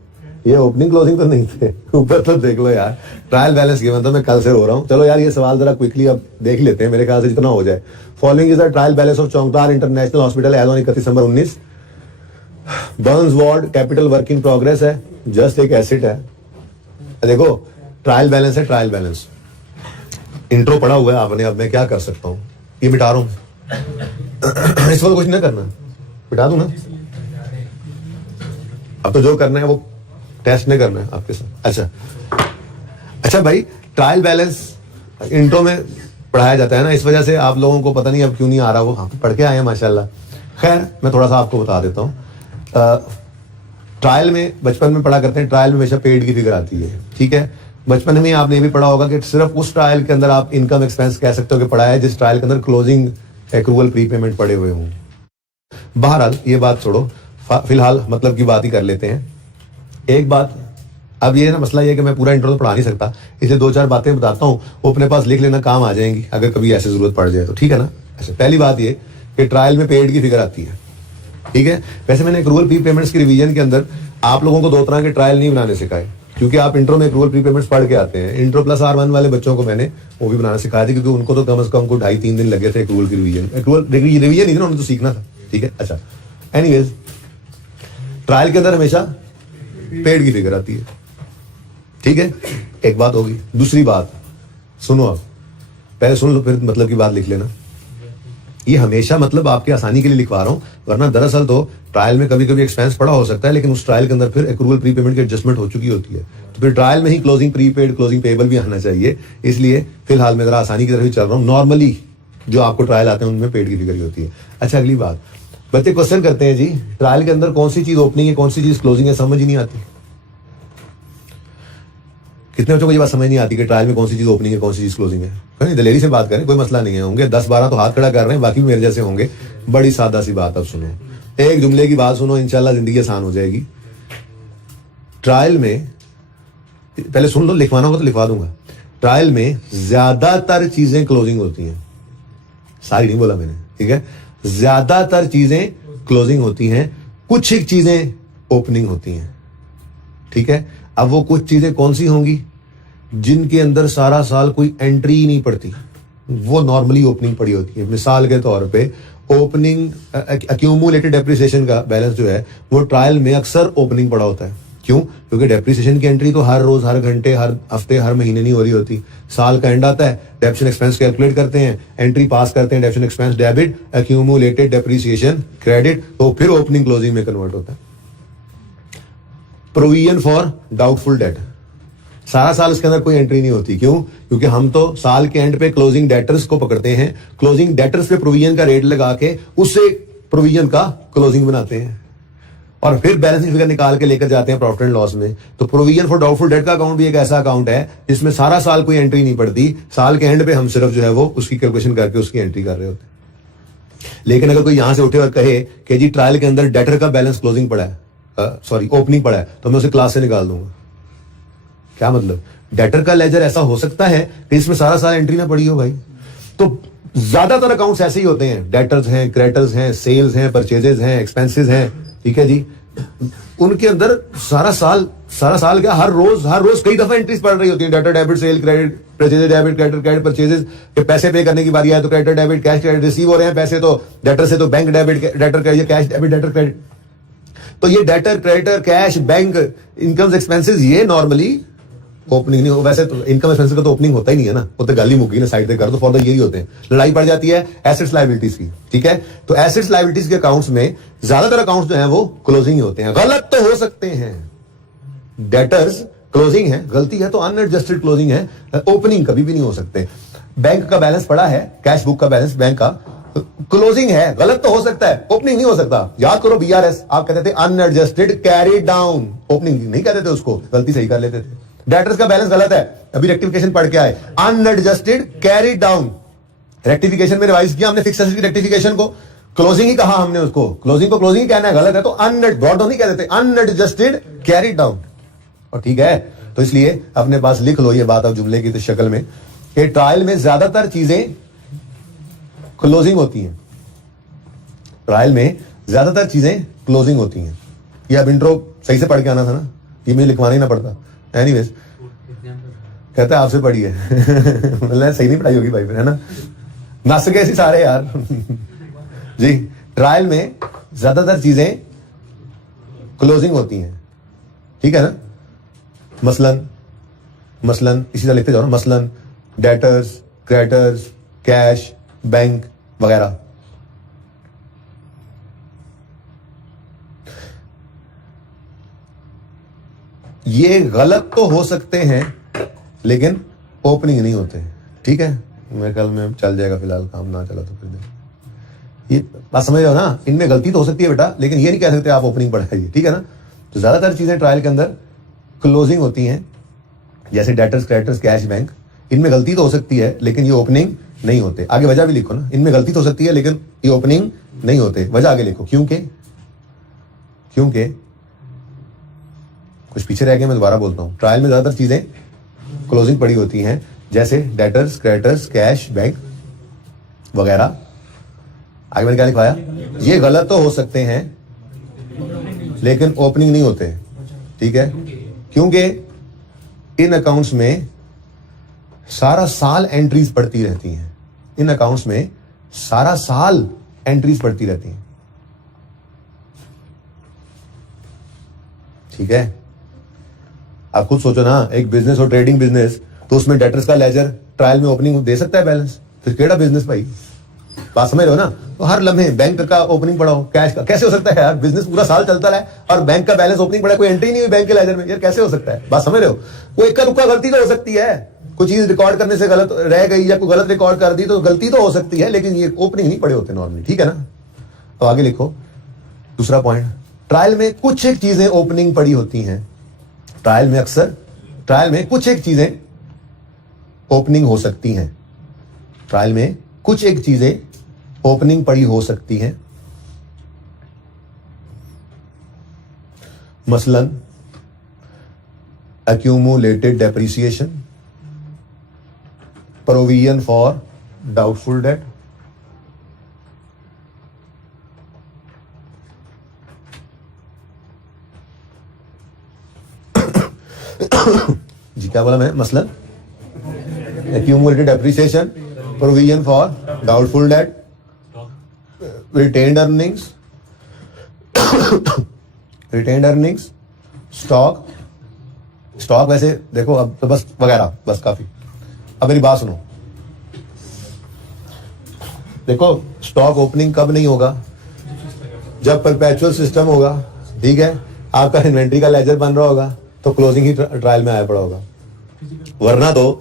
ये ओपनिंग क्लोजिंग तो नहीं थे। ऊपर तो देख लो यार, ट्रायल बैलेंस की मतलब मैं कल से हो रहा हूँ। चलो यार ये सवाल जरा क्विकली अब देख लेते हैं, मेरे ख्याल से जितना हो जाए। Following is the trial balance of चौंगतार international hospital as on 31 December 19। Burns ward capital work in progress है, जस्ट एक एसेट है। देखो ट्रायल बैलेंस है, ट्रायल बैलेंस इंट्रो पढ़ा हुआ है आपने। अब मैं क्या कर सकता हूँ? ये मिटा रहा हूं इसको तो कुछ नहीं करना, मिटा दूं ना। अब तो जो करना है वो टेस्ट नहीं करना है आपके साथ। अच्छा भाई, ट्रायल बैलेंस इंट्रो में पढ़ाया जाता है ना, इस वजह से आप लोगों को पता नहीं अब क्यों नहीं आ रहा। वो आप पढ़ के आए हैं माशाल्लाह। खैर मैं थोड़ा सा आपको बता देता हूँ। ट्रायल में बचपन में पढ़ा करते हैं, ट्रायल में हमेशा पेड की फिगर आती है। ठीक है, बचपन में आपने ये भी पढ़ा होगा कि सिर्फ उस ट्रायल के अंदर आप इनकम एक्सपेंस कह सकते हो कि पढ़ा है जिस ट्रायल के अंदर क्लोजिंग एक्रूवल प्रीपेमेंट पड़े हुए हों। बहरहाल ये बात छोड़ो, फिलहाल मतलब की बात ही कर लेते हैं। एक बात, अब ये ना मसला ये है कि मैं पूरा इंट्रो तो पढ़ा नहीं सकता, इसलिए 2-4 बातें बताता हूँ, वो अपने पास लिख लेना, काम आ जाएंगी अगर कभी ऐसे जरूरत पड़ जाए तो। ठीक है ना? अच्छा, पहली बात ये कि ट्रायल में पेड की फिगर आती है। ठीक है, वैसे मैंने एक्रूवल प्री पेमेंट्स की रिवीजन के अंदर आप लोगों को 2 तरह के ट्रायल नहीं बनाने सिखाए, क्योंकि आप इंट्रो में एक्रूवल प्री पेमेंट्स पढ़ के आते हैं। इंट्रो प्लस R1 वाले बच्चों को मैंने वो भी बनाना सिखाया था, क्योंकि उनको तो कम से कम 2.5-3 दिन लगे थे एक्रूवल की रिवीजन। एक्रूवल रिवीजन नहीं था, उन्होंने तो सीखना था। ठीक है, अच्छा एनीवेज ट्रायल के अंदर हमेशा पेड की फिगर आती है। ठीक है, एक बात होगी। दूसरी बात सुनो, अब पहले सुन लो फिर मतलब की बात लिख लेना। ये हमेशा मतलब आपके आसानी के लिए लिखवा रहा हूं, वरना दरअसल तो ट्रायल में कभी कभी एक्सपेंस पड़ा हो सकता है, लेकिन उस ट्रायल के अंदर फिर एक्रूवल प्रीपेमेंट की एडजस्टमेंट हो चुकी होती है, तो फिर ट्रायल में ही क्लोजिंग प्रीपेड क्लोजिंग पेबल भी आना चाहिए। इसलिए फिलहाल मैं जरा आसानी की तरफ ही चल रहा हूँ। नॉर्मली जो आपको ट्रायल आते हैं उनमें पेड की फिगर ही होती है। अच्छा अगली बात, बच्चे क्वेश्चन करते हैं जी ट्रायल के अंदर कौन सी चीज ओपनिंग है कौन सी चीज क्लोजिंग है, समझ ही नहीं आती। कितने बच्चों को ये बात समझ नहीं आती कि ट्रायल में कौन सी चीज ओपनिंग है कौन सी चीज क्लोजिंग है? नहीं, दलेरी से बात करें, कोई मसला नहीं है। होंगे 10-12 तो हाथ खड़ा कर रहे हैं, बाकी मेरे जैसे होंगे। बड़ी सादा सी बात, अब सुनो, एक जुमले की बात सुनो, इंशाल्लाह जिंदगी आसान हो जाएगी। ट्रायल में पहले सुन लो, लिखवाना होगा तो लिखवा दूंगा। ट्रायल में ज्यादातर चीजें क्लोजिंग होती हैं, सारी नहीं बोला मैंने। ठीक है, ज्यादातर चीजें क्लोजिंग होती हैं, कुछ एक चीजें ओपनिंग होती हैं। ठीक है, अब वो कुछ चीजें कौन सी होंगी? जिनके अंदर सारा साल कोई एंट्री ही नहीं पड़ती, वो नॉर्मली ओपनिंग पड़ी होती है। मिसाल के तौर पे ओपनिंग एक्यूमुलेटेड डेप्रिसिएशन का बैलेंस जो है वो ट्रायल में अक्सर ओपनिंग पड़ा होता है। क्यों? क्योंकि डेप्रिसिएशन की एंट्री तो हर रोज हर घंटे हर हफ्ते हर महीने नहीं हो रही होती। साल का एंड आता है, डेप्शन एक्सपेंस कैलकुलेट करते हैं, एंट्री पास करते हैं, डेप्शन expense debit, accumulated depreciation credit, तो फिर ओपनिंग क्लोजिंग में कन्वर्ट होता है। प्रोविजन फॉर डाउटफुल डेट, सारा साल इसके अंदर कोई एंट्री नहीं होती। क्यों? क्योंकि हम तो साल के एंड पे क्लोजिंग डेटर्स को पकड़ते हैं, क्लोजिंग डेटर्स पे प्रोविजन का रेट लगा के उससे प्रोविजन का क्लोजिंग बनाते हैं और फिर बैलेंसिंग फिगर निकाल के लेकर जाते हैं प्रॉफिट एंड लॉस में। तो प्रोविजन फॉर डाउटफुल डेट का अकाउंट भी एक ऐसा अकाउंट है जिसमें सारा साल कोई एंट्री नहीं पड़ती, साल के एंड पे हम सिर्फ जो है वो उसकी कैलकुलेशन करके उसकी एंट्री कर रहे होते हैं। लेकिन अगर कोई यहां से उठे और कहे कि जी ट्रायल के अंदर डेटर का बैलेंस क्लोजिंग पड़ा है, सॉरी ओपनिंग पड़ा है, तो मैं उसे क्लास से निकाल दूंगा। क्या मतलब? डेटर का लेजर ऐसा हो सकता है कि इसमें सारा साल एंट्री ना पड़ी हो भाई। तो ज्यादातर अकाउंट्स ऐसे ही होते हैं, डेटर्स हैं, क्रेडिटर्स हैं, सेल्स हैं, परचेजेस हैं, एक्सपेंसेस हैं। ठीक है जी, उनके अंदर सारा साल क्या, हर रोज कई दफा एंट्रीज पड़ रही होती है। Debtor, debit, sale, credit, purchases, debit, credit, purchases के पैसे पे करने की बारी आए तो credit, debit, cash, credit, receive हो रहे हैं पैसे तो डेटर से तो bank debit, debtor credit, cash debit, debtor credit. तो ये debtor, creditor, cash, bank, income expenses, ये नॉर्मली ओपनिंग नहीं हो। वैसे तो इनकम एक्सपेंसेस का तो ओपनिंग होता ही नहीं है ना, वो तो गाली मुक्की ना साइड पे कर दो, फॉर द यही होते हैं। लड़ाई पड़ जाती है एसेट्स लायबिलिटीज की, ठीक है। तो एसेट्स लायबिलिटीज के अकाउंट्स में ज्यादातर अकाउंट्स जो हैं वो क्लोजिंग ही होते हैं। गलत तो हो सकते हैं, डेटर्स क्लोजिंग है, गलती है तो अनएडजस्टेड क्लोजिंग है, ओपनिंग कभी भी नहीं हो सकते। बैंक का बैलेंस पड़ा है, कैश बुक का बैलेंस बैंक का, क्लोजिंग है, गलत तो हो सकता है, ओपनिंग नहीं हो सकता। याद करो बीआरएस, आप कहते थे अनएडजस्टेड कैरी डाउन, ओपनिंग नहीं कहते थे उसको, गलती सही कर लेते थे। डेटर्स का बैलेंस गलत है, अभी रेक्टिफिकेशन पढ़ के आए, अनएडजस्टेड कैरी डाउन। रेक्टिफिकेशन में रिवाइज किया हमने, फिक्स एसेट की रेक्टिफिकेशन को क्लोजिंग ही कहा हमने उसको, क्लोजिंग को क्लोजिंग ही कहना है, गलत है तो अनएड ब्रॉड डाउन नहीं कहते थे, अनएडजस्टेड कैरी डाउन। और ठीक है, तो इसलिए अपने पास लिख लो ये बात अब जुमले की शक्ल में कि ट्रायल में ज्यादातर चीजें क्लोजिंग होती हैं। ट्रायल में ज्यादातर चीजें क्लोजिंग होती हैं। ये अब इंट्रो सही से पढ़ के आना था ना, ये मुझे लिखवाना ही ना पड़ता। एनीवेज, कहता है आपसे पढ़ी है मतलब सही नहीं पढ़ाई होगी भाई, है ना, नस गए सी सारे यार जी। ट्रायल में ज्यादातर चीजें क्लोजिंग होती हैं, ठीक है ना। मसलन इसी तरह लिखते जाओ ना, मसलन डेटर्स, क्रेडिटर्स, कैश, बैंक वगैरह। ये गलत तो हो सकते हैं लेकिन ओपनिंग नहीं होते, ठीक है। मेरे ख्याल में चल जाएगा, फिलहाल काम ना चला तो फिर ये बात समझ रहे हो ना। इनमें गलती तो हो सकती है बेटा, लेकिन ये नहीं कह सकते आप ओपनिंग पढ़ाइए, ठीक है ना। तो ज्यादातर चीजें ट्रायल के अंदर क्लोजिंग होती हैं, जैसे डेटर्स, क्रेडिटर्स, कैश, बैंक। इनमें गलती तो हो सकती है लेकिन ये ओपनिंग नहीं होते। आगे वजह भी लिखो ना, इनमें गलती तो हो सकती है लेकिन ये ओपनिंग नहीं होते। वजह आगे लिखो, क्योंकि कुछ पीछे रह गए, मैं दोबारा बोलता हूं। ट्रायल में ज्यादातर चीजें क्लोजिंग पड़ी होती हैं, जैसे डेटर्स, क्रेडिटर्स, कैश, बैंक वगैरह। आगे मैंने क्या लिखवाया, ये गलत तो हो सकते हैं लेकिन ओपनिंग नहीं होते, ठीक है। क्योंकि इन अकाउंट्स में सारा साल एंट्रीज पड़ती रहती हैं। इन अकाउंट्स में सारा साल एंट्रीज पड़ती रहती हैं, ठीक है। आप खुद सोचो ना, एक बिजनेस और ट्रेडिंग बिजनेस, तो उसमें डेटर्स का लेजर ट्रायल में ओपनिंग दे सकता है बैलेंस, फिर केड़ा बिजनेस भाई, बात समझ रहे हो ना। तो हर लम्हे बैंक का ओपनिंग पड़ा हो, कैश का, कैसे हो सकता है यार। बिजनेस पूरा साल चलता रहा है और बैंक का बैलेंस ओपनिंग पड़ा, कोई एंट्री नहीं हुई बैंक के लेजर में, यार कैसे हो सकता है। बात समझ रहे हो। वो इक्का दुक्का गलती तो हो सकती है, कोई चीज रिकॉर्ड करने से गलत रह गई या कोई गलत रिकॉर्ड कर दी तो गलती तो हो सकती है, लेकिन ये ओपनिंग नहीं पड़े होते नॉर्मली, ठीक है ना। तो आगे लिखो दूसरा पॉइंट, ट्रायल में कुछ एक चीजें ओपनिंग पड़ी होती हैं। ट्रायल में कुछ एक चीजें ओपनिंग हो सकती हैं। ट्रायल में कुछ एक चीजें ओपनिंग पड़ी हो सकती हैं। मसलन accumulated depreciation, provision for doubtful debt, जी क्या बोला मैं, मसलन accumulated depreciation, provision for doubtful debt, retained earnings, stock वैसे देखो अब तो बस वगैरह, बस काफी। अब मेरी बात सुनो, देखो स्टॉक ओपनिंग कब नहीं होगा, जब परपेचुअल सिस्टम होगा, ठीक है। आपका इन्वेंट्री का लेजर बन रहा होगा तो क्लोजिंग ही ट्रायल में आया पड़ा होगा, वरना तो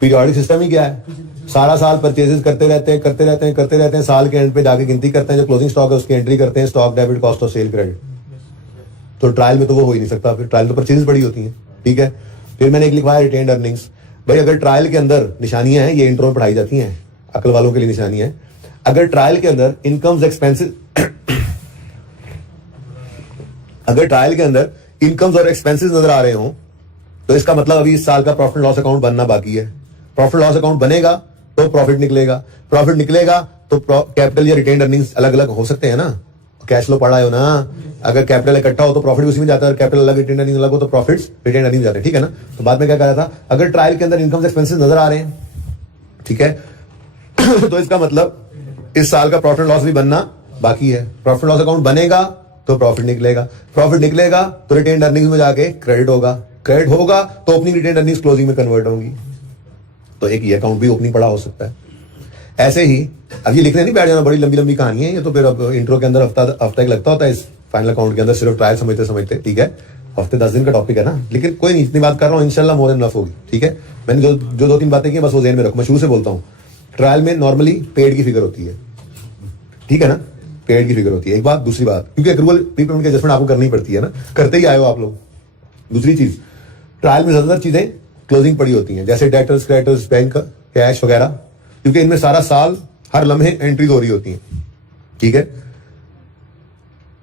पीरियोडिक सिस्टम ही क्या है, सारा साल परचेजेस करते रहते हैं, साल के एंड पे जाके गिनती करते हैं, जो क्लोजिंग स्टॉक है उसकी एंट्री करते हैं, stock debit, cost of sale, credit. तो ट्रायल में तो वो हो ही नहीं सकता, फिर ट्रायल तो परचेजेस बड़ी होती हैं, ठीक है। फिर मैंने एक लिखवाया रिटेन्ड अर्निंग्स। भाई अगर ट्रायल के अंदर निशानियां हैं, ये इंट्रो में पढ़ाई जाती हैं, अकल वालों के लिए निशानी है। अगर ट्रायल के अंदर इनकम्स एक्सपेंसेस अगर ट्रायल के अंदर इनकम्स और एक्सपेंसेस नजर आ रहे हो तो इसका मतलब अभी इस साल का प्रॉफिट लॉस अकाउंट बनना बाकी है। प्रॉफिट लॉस अकाउंट बनेगा तो प्रॉफिट निकलेगा तो कैपिटल या रिटेन्ड अर्निंग्स अलग अलग हो सकते हैं ना। कैश फ्लो पढ़ा हो ना, अगर कैपिटल इकट्ठा हो तो प्रॉफिट उसी में जाता है, कैपिटल अलग रिटेन अर्निंग अलग हो तो प्रॉफिट्स रिटेन अर्निंग जाते हैं, ठीक है ना। तो बाद में क्या कह रहा था, अगर ट्रायल के अंदर इनकम एक्सपेंसेस नजर आ रहे हैं, ठीक है तो इसका मतलब इस साल का प्रॉफिट लॉस भी बनना बाकी है। प्रॉफिट लॉस अकाउंट बनेगा तो प्रॉफिट निकलेगा, प्रॉफिट निकलेगा तो रिटेन अर्निंग्स में जाके क्रेडिट होगा, क्रेडिट होगा तो ओपनिंग रिटेन अर्निंग्स क्लोजिंग में कन्वर्ट होंगी, तो एक ये अकाउंट भी ओपनिंग पड़ा हो सकता है। ऐसे ही अब ये लिखने नहीं बैठ जाना, बड़ी लंबी लंबी कहानी है ये, तो फिर अब इंट्रो के अंदर हफ्ता एक लगता होता है, इस फाइनल अकाउंट के अंदर सिर्फ ट्रायल समझते समझते, ठीक है। हफ्ते 10 दिन का टॉपिक है ना, लेकिन कोई नहीं, इतनी बात कर रहा हूँ, इंशाल्लाह मोर देन इनफ होगी, ठीक है। मैंने जो 2-3 बातें की बस वो ज़हन में रखो, मैं शुरू से बोलता हूँ। ट्रायल में नॉर्मली पेड की फिगर होती है, ठीक है ना, पेड की फिगर होती है, एक बात। दूसरी बात, क्योंकि एक्रूअल प्रीपेमेंट की एडजस्टमेंट आपको करनी पड़ती है ना, करते ही आए हो आप लोग। दूसरी चीज, ट्रायल में ज्यादातर चीजें क्लोजिंग पड़ी होती हैं, जैसे डेटर्स, क्रेडिटर्स, बैंक, कैश वगैरह, क्योंकि इनमें सारा साल हर लम्हे एंट्रीज हो रही होती हैं, ठीक है।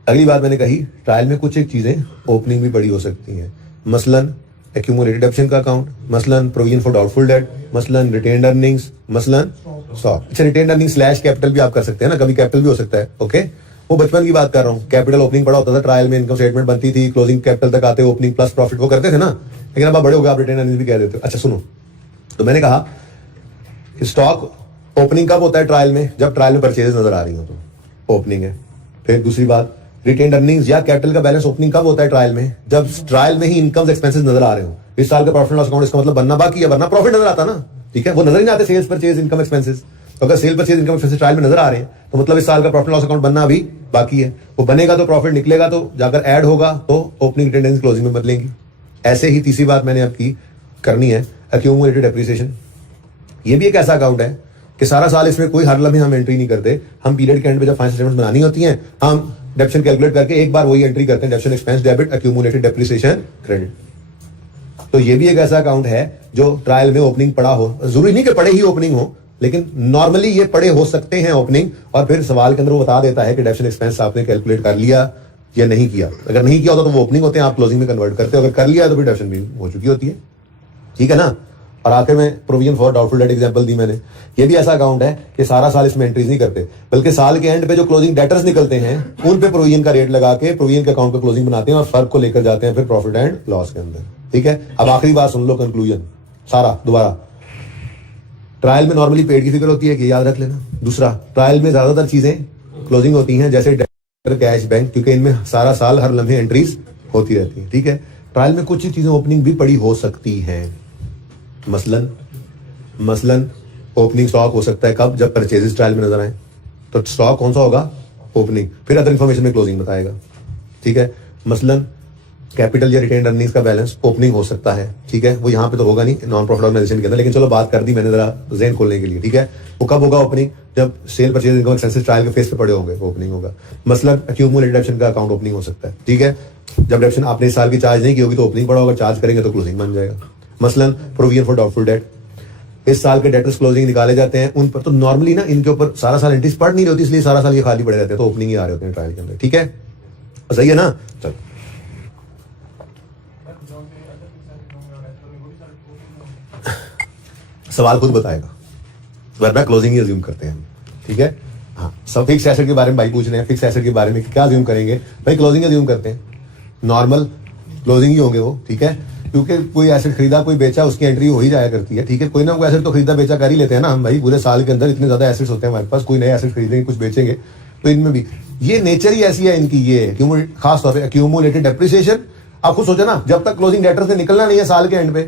अगली बात मैंने कही, ट्रायल में कुछ एक चीजें ओपनिंग भी पड़ी हो सकती हैं, मसलन एक्यूमुलेटेड डिडक्शन का अकाउंट, मसलन प्रोविजन फॉर डाउटफुल डेट, मसलन रिटेन्ड अर्निंग्स, मसलन स्टॉक। अच्छा, रिटेन्ड अर्निंग स्लैश कैपिटल भी आप कर सकते हैं ना, कभी कैपिटल भी हो सकता है, ओके। वो बचपन की बात कर रहा हूँ, कैपिटल ओपनिंग पड़ा होता था ट्रायल में, इनकम स्टेटमेंट बनती थी, क्लोजिंग कैपिटल तक आते ओपनिंग प्लस प्रॉफिट वो करते थे ना, लेकिन अब आप बड़े हो गए, आप रिटेन्ड अर्निंग भी कह देते हो। अच्छा सुनो, तो मैंने कहा स्टॉक ओपनिंग कब होता है ट्रायल में, जब ट्रायल में परचेज नजर आ रही हो तो ओपनिंग है। फिर दूसरी बात, रिटेन्ड अर्निंग्स या कैपिटल का बैलेंस ओपनिंग कब होता है ट्रायल में, जब ट्रायल में ही इनकम एक्सपेंसेस नजर आ रहे हो। इस साल का प्रॉफिट लॉस अकाउंट इसका मतलब बनना बाकी है, वरना प्रॉफिट नजर आता ना, ठीक है। वो नजर नहीं आते सेल्स परचेज इनकम एक्सपेंसेस, तो अगर cell purchase income expenses trial में नजर आ रहे हैं तो मतलब इस साल का प्रॉफिट लॉस अकाउंट बनना अभी बाकी है। वो बनेगा तो प्रॉफिट निकलेगा, तो जाकर ऐड होगा तो ओपनिंग रिटेन क्लोजिंग में बदलेंगी। ऐसे ही तीसरी बात मैंने आपकी करनी है, एक्यूमुलेटेड डेप्रिसिएशन। ये भी एक ऐसा अकाउंट है कि सारा साल इसमें कोई हर लम्हे हम एंट्री नहीं करते, हम पीरियड के एंड पे जब फाइनेंशियल स्टेटमेंट्स बनानी होती हैं हम डेप्शन कैलकुलेट करके एक बार वही एंट्री करते हैं, डेप्शन expense debit accumulated depreciation credit. तो ये भी एक ऐसा अकाउंट है जो ट्रायल में ओपनिंग पड़ा हो, जरूरी नहीं कि पड़े ही ओपनिंग हो, लेकिन नॉर्मली ये पड़े हो सकते हैं ओपनिंग, और फिर सवाल के अंदर वो बता देता है कि डेप्शन एक्सपेंस आपने कैलकुलेट कर लिया या नहीं किया। अगर नहीं किया होता तो वो ओपनिंग होते हैं, आप क्लोजिंग में कन्वर्ट करते हो, अगर कर लिया तो फिर डेप्शन भी हो चुकी होती है, ठीक है ना। और आखिर में provision for doubtful debt example दी मैंने, ये भी ऐसा अकाउंट है कि सारा साल इसमें एंट्रीज नहीं करते, बल्कि साल के एंड पे जो क्लोजिंग डेटर्स निकलते हैं उन पे प्रोविजन का रेट लगा के प्रोविजन के अकाउंट पे क्लोजिंग बनाते हैं और फर्क को लेकर जाते हैं फिर प्रॉफिट एंड लॉस के अंदर, ठीक है। अब आखिरी बात सुन लो, कंक्लूजन सारा दोबारा। ट्रायल में नॉर्मली पेड की फिगर होती है कि याद रख लेना। दूसरा, ट्रायल में ज्यादातर चीजें क्लोजिंग होती हैं, जैसे कैश, बैंक, क्योंकि इनमें सारा साल हर लम्हे एंट्रीज होती रहती है, ठीक है। ट्रायल में कुछ चीजें ओपनिंग भी पड़ी हो सकती हैं, मसलन ओपनिंग स्टॉक हो सकता है कब, जब परचेजेस ट्रायल में नजर आए, तो स्टॉक कौन सा होगा, ओपनिंग, फिर अदर इंफॉर्मेशन में क्लोजिंग बताएगा, ठीक है। मसलन कैपिटल या रिटेन्ड अर्निंग्स का बैलेंस ओपनिंग हो सकता है, ठीक है। वो यहाँ पे तो होगा नहीं नॉन प्रॉफिट ऑर्गेनाइजेशन के अंदर, लेकिन चलो बात कर दी मैंने जरा ज़हन खोलने के लिए, ठीक है। वो कब होगा ओपनिंग, जब cell purchase income expenses trial के फेस पे पड़े होंगे, ओपनिंग होगा। मसलन एक्यूमुलेटेड डेप्शन का अकाउंट ओपनिंग हो सकता है, ठीक है। जब डेप्शन आपने इस साल की चार्ज नहीं की होगी तो ओपनिंग पड़ा होगा, चार्ज करेंगे तो क्लोजिंग बन जाएगा। मसलन प्रोविजन फॉर डाउटफुल डेट, इस साल के डेटर्स क्लोजिंग निकाले जाते हैं, उन पर तो नॉर्मली ना इनके ऊपर सारा साल एंट्रीज पड़ नहीं रही होती, इसलिए सारा साल ये खाली पड़े रहते हैं, तो ओपनिंग ही आ रहे होते हैं ट्रायल के अंदर, ठीक है। सही है ना। चलो सवाल खुद बताएगा, वरना क्लोजिंग ही अज्यूम करते हैं हम, ठीक है। हाँ, सब फिक्स एसेट के बारे में भाई पूछ रहे हैं, फिक्स एसेट के बारे में क्या अज्यूम करेंगे भाई, क्लोजिंग अज्यूम करते हैं, नॉर्मल क्लोजिंग ही होंगे वो, ठीक है। क्योंकि कोई एसेट खरीदा कोई बेचा उसकी एंट्री हो ही जाया करती है, ठीक है। कोई ना कोई एसेट तो खरीदा बेचा कर ही लेते हैं ना हम भाई, पूरे साल के अंदर इतने ज्यादा एसेट्स होते हैं हमारे पास, कोई नए एसेट खरीदेंगे कुछ बेचेंगे, तो इनमें भी ये नेचर ही ऐसी है इनकी, ये खास तौर पर एक्यूमुलेटेड डेप्रिसिएशन। आप खुद सोचा ना, जब तक क्लोजिंग डेटर से निकलना नहीं है साल के एंड पे,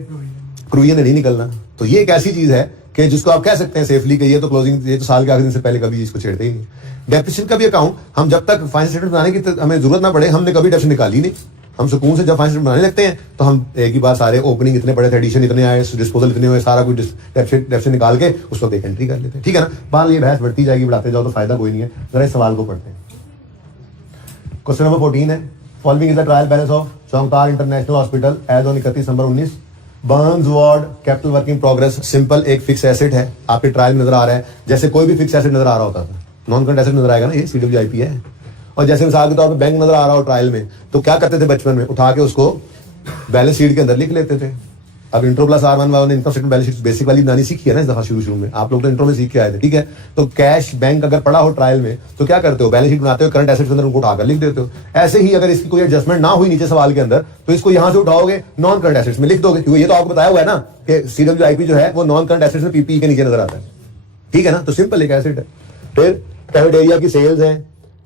प्रोविजन नहीं निकलना, तो ये एक ऐसी चीज है कि जिसको आप कह सकते हैं सेफली कि ये तो क्लोजिंग, ये तो साल के आखिरी दिन से पहले कभी इसको छेड़ते ही नहीं। डेप्रिसिएशन का भी अकाउंट हम जब तक फाइनेंशियल स्टेटमेंट बनाने की हमें जरूरत ना पड़े, हमने कभी डेप्रिसिएशन निकाली नहीं, हम सुकून से जब फाइनेंशियल बनाने लगते हैं तो हम एक ही बार सारे ओपनिंग इतने बड़े थे, एडिशन इतने आए, डिस्पोजल इतने हुए, सारा कुछ डेप्रिसिएशन निकाल के उस वक्त एक एंट्री कर लेते हैं, ठीक है ना। बाल ये बहस बढ़ती जाएगी, बढ़ाते जाओ तो फायदा कोई नहीं है। जरा इस सवाल को पढ़ते हैं। क्वेश्चन नंबर 14 है, following is the trial balance of चौंगतार international hospital as on 31 November 19। Burns ward capital working progress, simple एक फिक्स एसेट है, आपके ट्रायल में नजर आ रहा है, जैसे कोई भी फिक्स एसेट नजर आ रहा होता था, नॉन करंट एसेट नजर आएगा ना, ये CWIP है। और जैसे मिसाल के तौर पे बैंक नजर आ रहा हो ट्रायल में, तो क्या करते थे बचपन में, उठा के उसको बैलेंस शीट के अंदर लिख लेते थे, अब इंट्रो प्लस R1 वालों ने income statement balance sheet basic वाली बनानी सीखी है ना इस दफा शुरू में, आप लोग तो इंट्रो में सीख के आए थे, ठीक है। तो कैश बैंक अगर पड़ा हो ट्रायल में तो क्या करते हो, बैलेंस शीट बनाते हो, करंट एसेट्स के अंदर उनको उठाकर लिख देते हो। ऐसे ही अगर इसकी कोई एडजस्टमेंट ना हुई नीचे सवाल के अंदर तो इसको यहां से उठाओगे नॉन करंट एसेट्स में लिख दोगे, क्योंकि ये तो आपको बताया हुआ है ना कि CWIP जो है वो नॉन करंट एसेट्स में PPE के नीचे नजर आता है, ठीक है ना। तो सिंपल एक एसेट है। फिर कैफेटेरिया की सेल्स है,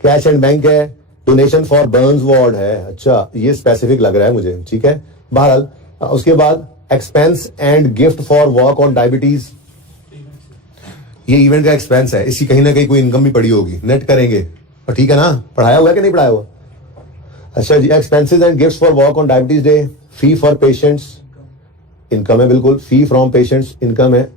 कैश एंड बैंक है, डोनेशन फॉर बर्न्स वार्ड है, अच्छा ये स्पेसिफिक लग रहा है मुझे, ठीक है। बहरहाल उसके बाद expense and gift for work on diabetes, ये इवेंट का एक्सपेंस है, इसकी कहीं ना कहीं कोई इनकम भी पड़ी होगी, नेट करेंगे, और ठीक है ना, पढ़ाया हुआ है कि नहीं पढ़ाया हुआ। अच्छा जी, expenses and gifts for work on diabetes day, fee for patients income है, बिल्कुल फी फ्रॉम पेशेंट्स इनकम है।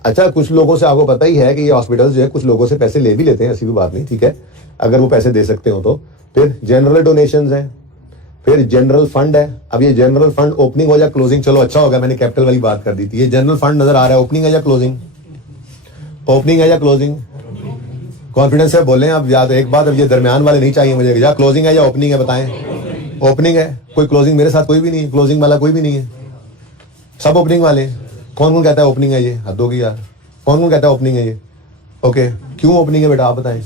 अच्छा, कुछ लोगों से आपको पता ही है कि ये हॉस्पिटल्स जो है कुछ लोगों से पैसे ले भी लेते हैं, ऐसी भी बात नहीं, ठीक है, अगर वो पैसे दे सकते हो तो। फिर जनरल डोनेशंस है, फिर जनरल फंड है। अब ये जनरल फंड ओपनिंग हो या क्लोजिंग, चलो अच्छा हो गया मैंने कैपिटल वाली बात कर दी थी। ये जनरल फंड नजर आ रहा है, ओपनिंग है या क्लोजिंग, ओपनिंग है या क्लोजिंग, कॉन्फिडेंस से बोलें अब याद एक बात, अब ये दरमियान वाले नहीं चाहिए मुझे, या क्लोजिंग है या ओपनिंग है, बताएं। ओपनिंग है, कोई क्लोजिंग मेरे साथ कोई भी नहीं है, क्लोजिंग वाला कोई भी नहीं है, सब ओपनिंग वाले। कौन कौन कहता है ओपनिंग है ये, हद होगी यार, कौन कौन कहता है ओपनिंग है ये, ओके क्यों ओपनिंग है बेटा आप बताएं,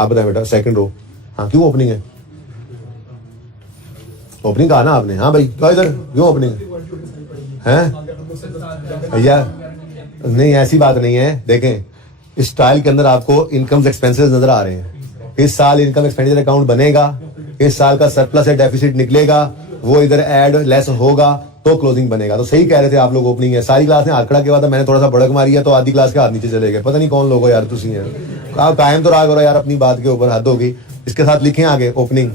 आप बताएं बेटा, सेकंड रो, हाँ क्यों ओपनिंग है, ओपनिंग कहा ना आपने, हाँ भाई क्या इधर क्यों ओपनिंग है भैया, नहीं ऐसी बात नहीं है। देखें इस ट्रायल के अंदर आपको इनकम एक्सपेंसेस नजर आ रहे हैं, इस साल इनकम एक्सपेंडिचर अकाउंट बनेगा, इस साल का सरप्लस या डेफिसिट निकलेगा, वो इधर ऐड लेस होगा तो क्लोजिंग बनेगा। तो सही कह रहे थे आप लोग, ओपनिंग है। सारी क्लास ने हाथ खड़ा किया था, मैंने थोड़ा सा भड़क मारी है तो आधी क्लास के हाथ नीचे चले गए, पता नहीं कौन लोग हो यार तुसी यार, आप कायम तो रहा करो यार अपनी बात के ऊपर, हद होगी। इसके साथ लिखें आगे ओपनिंग।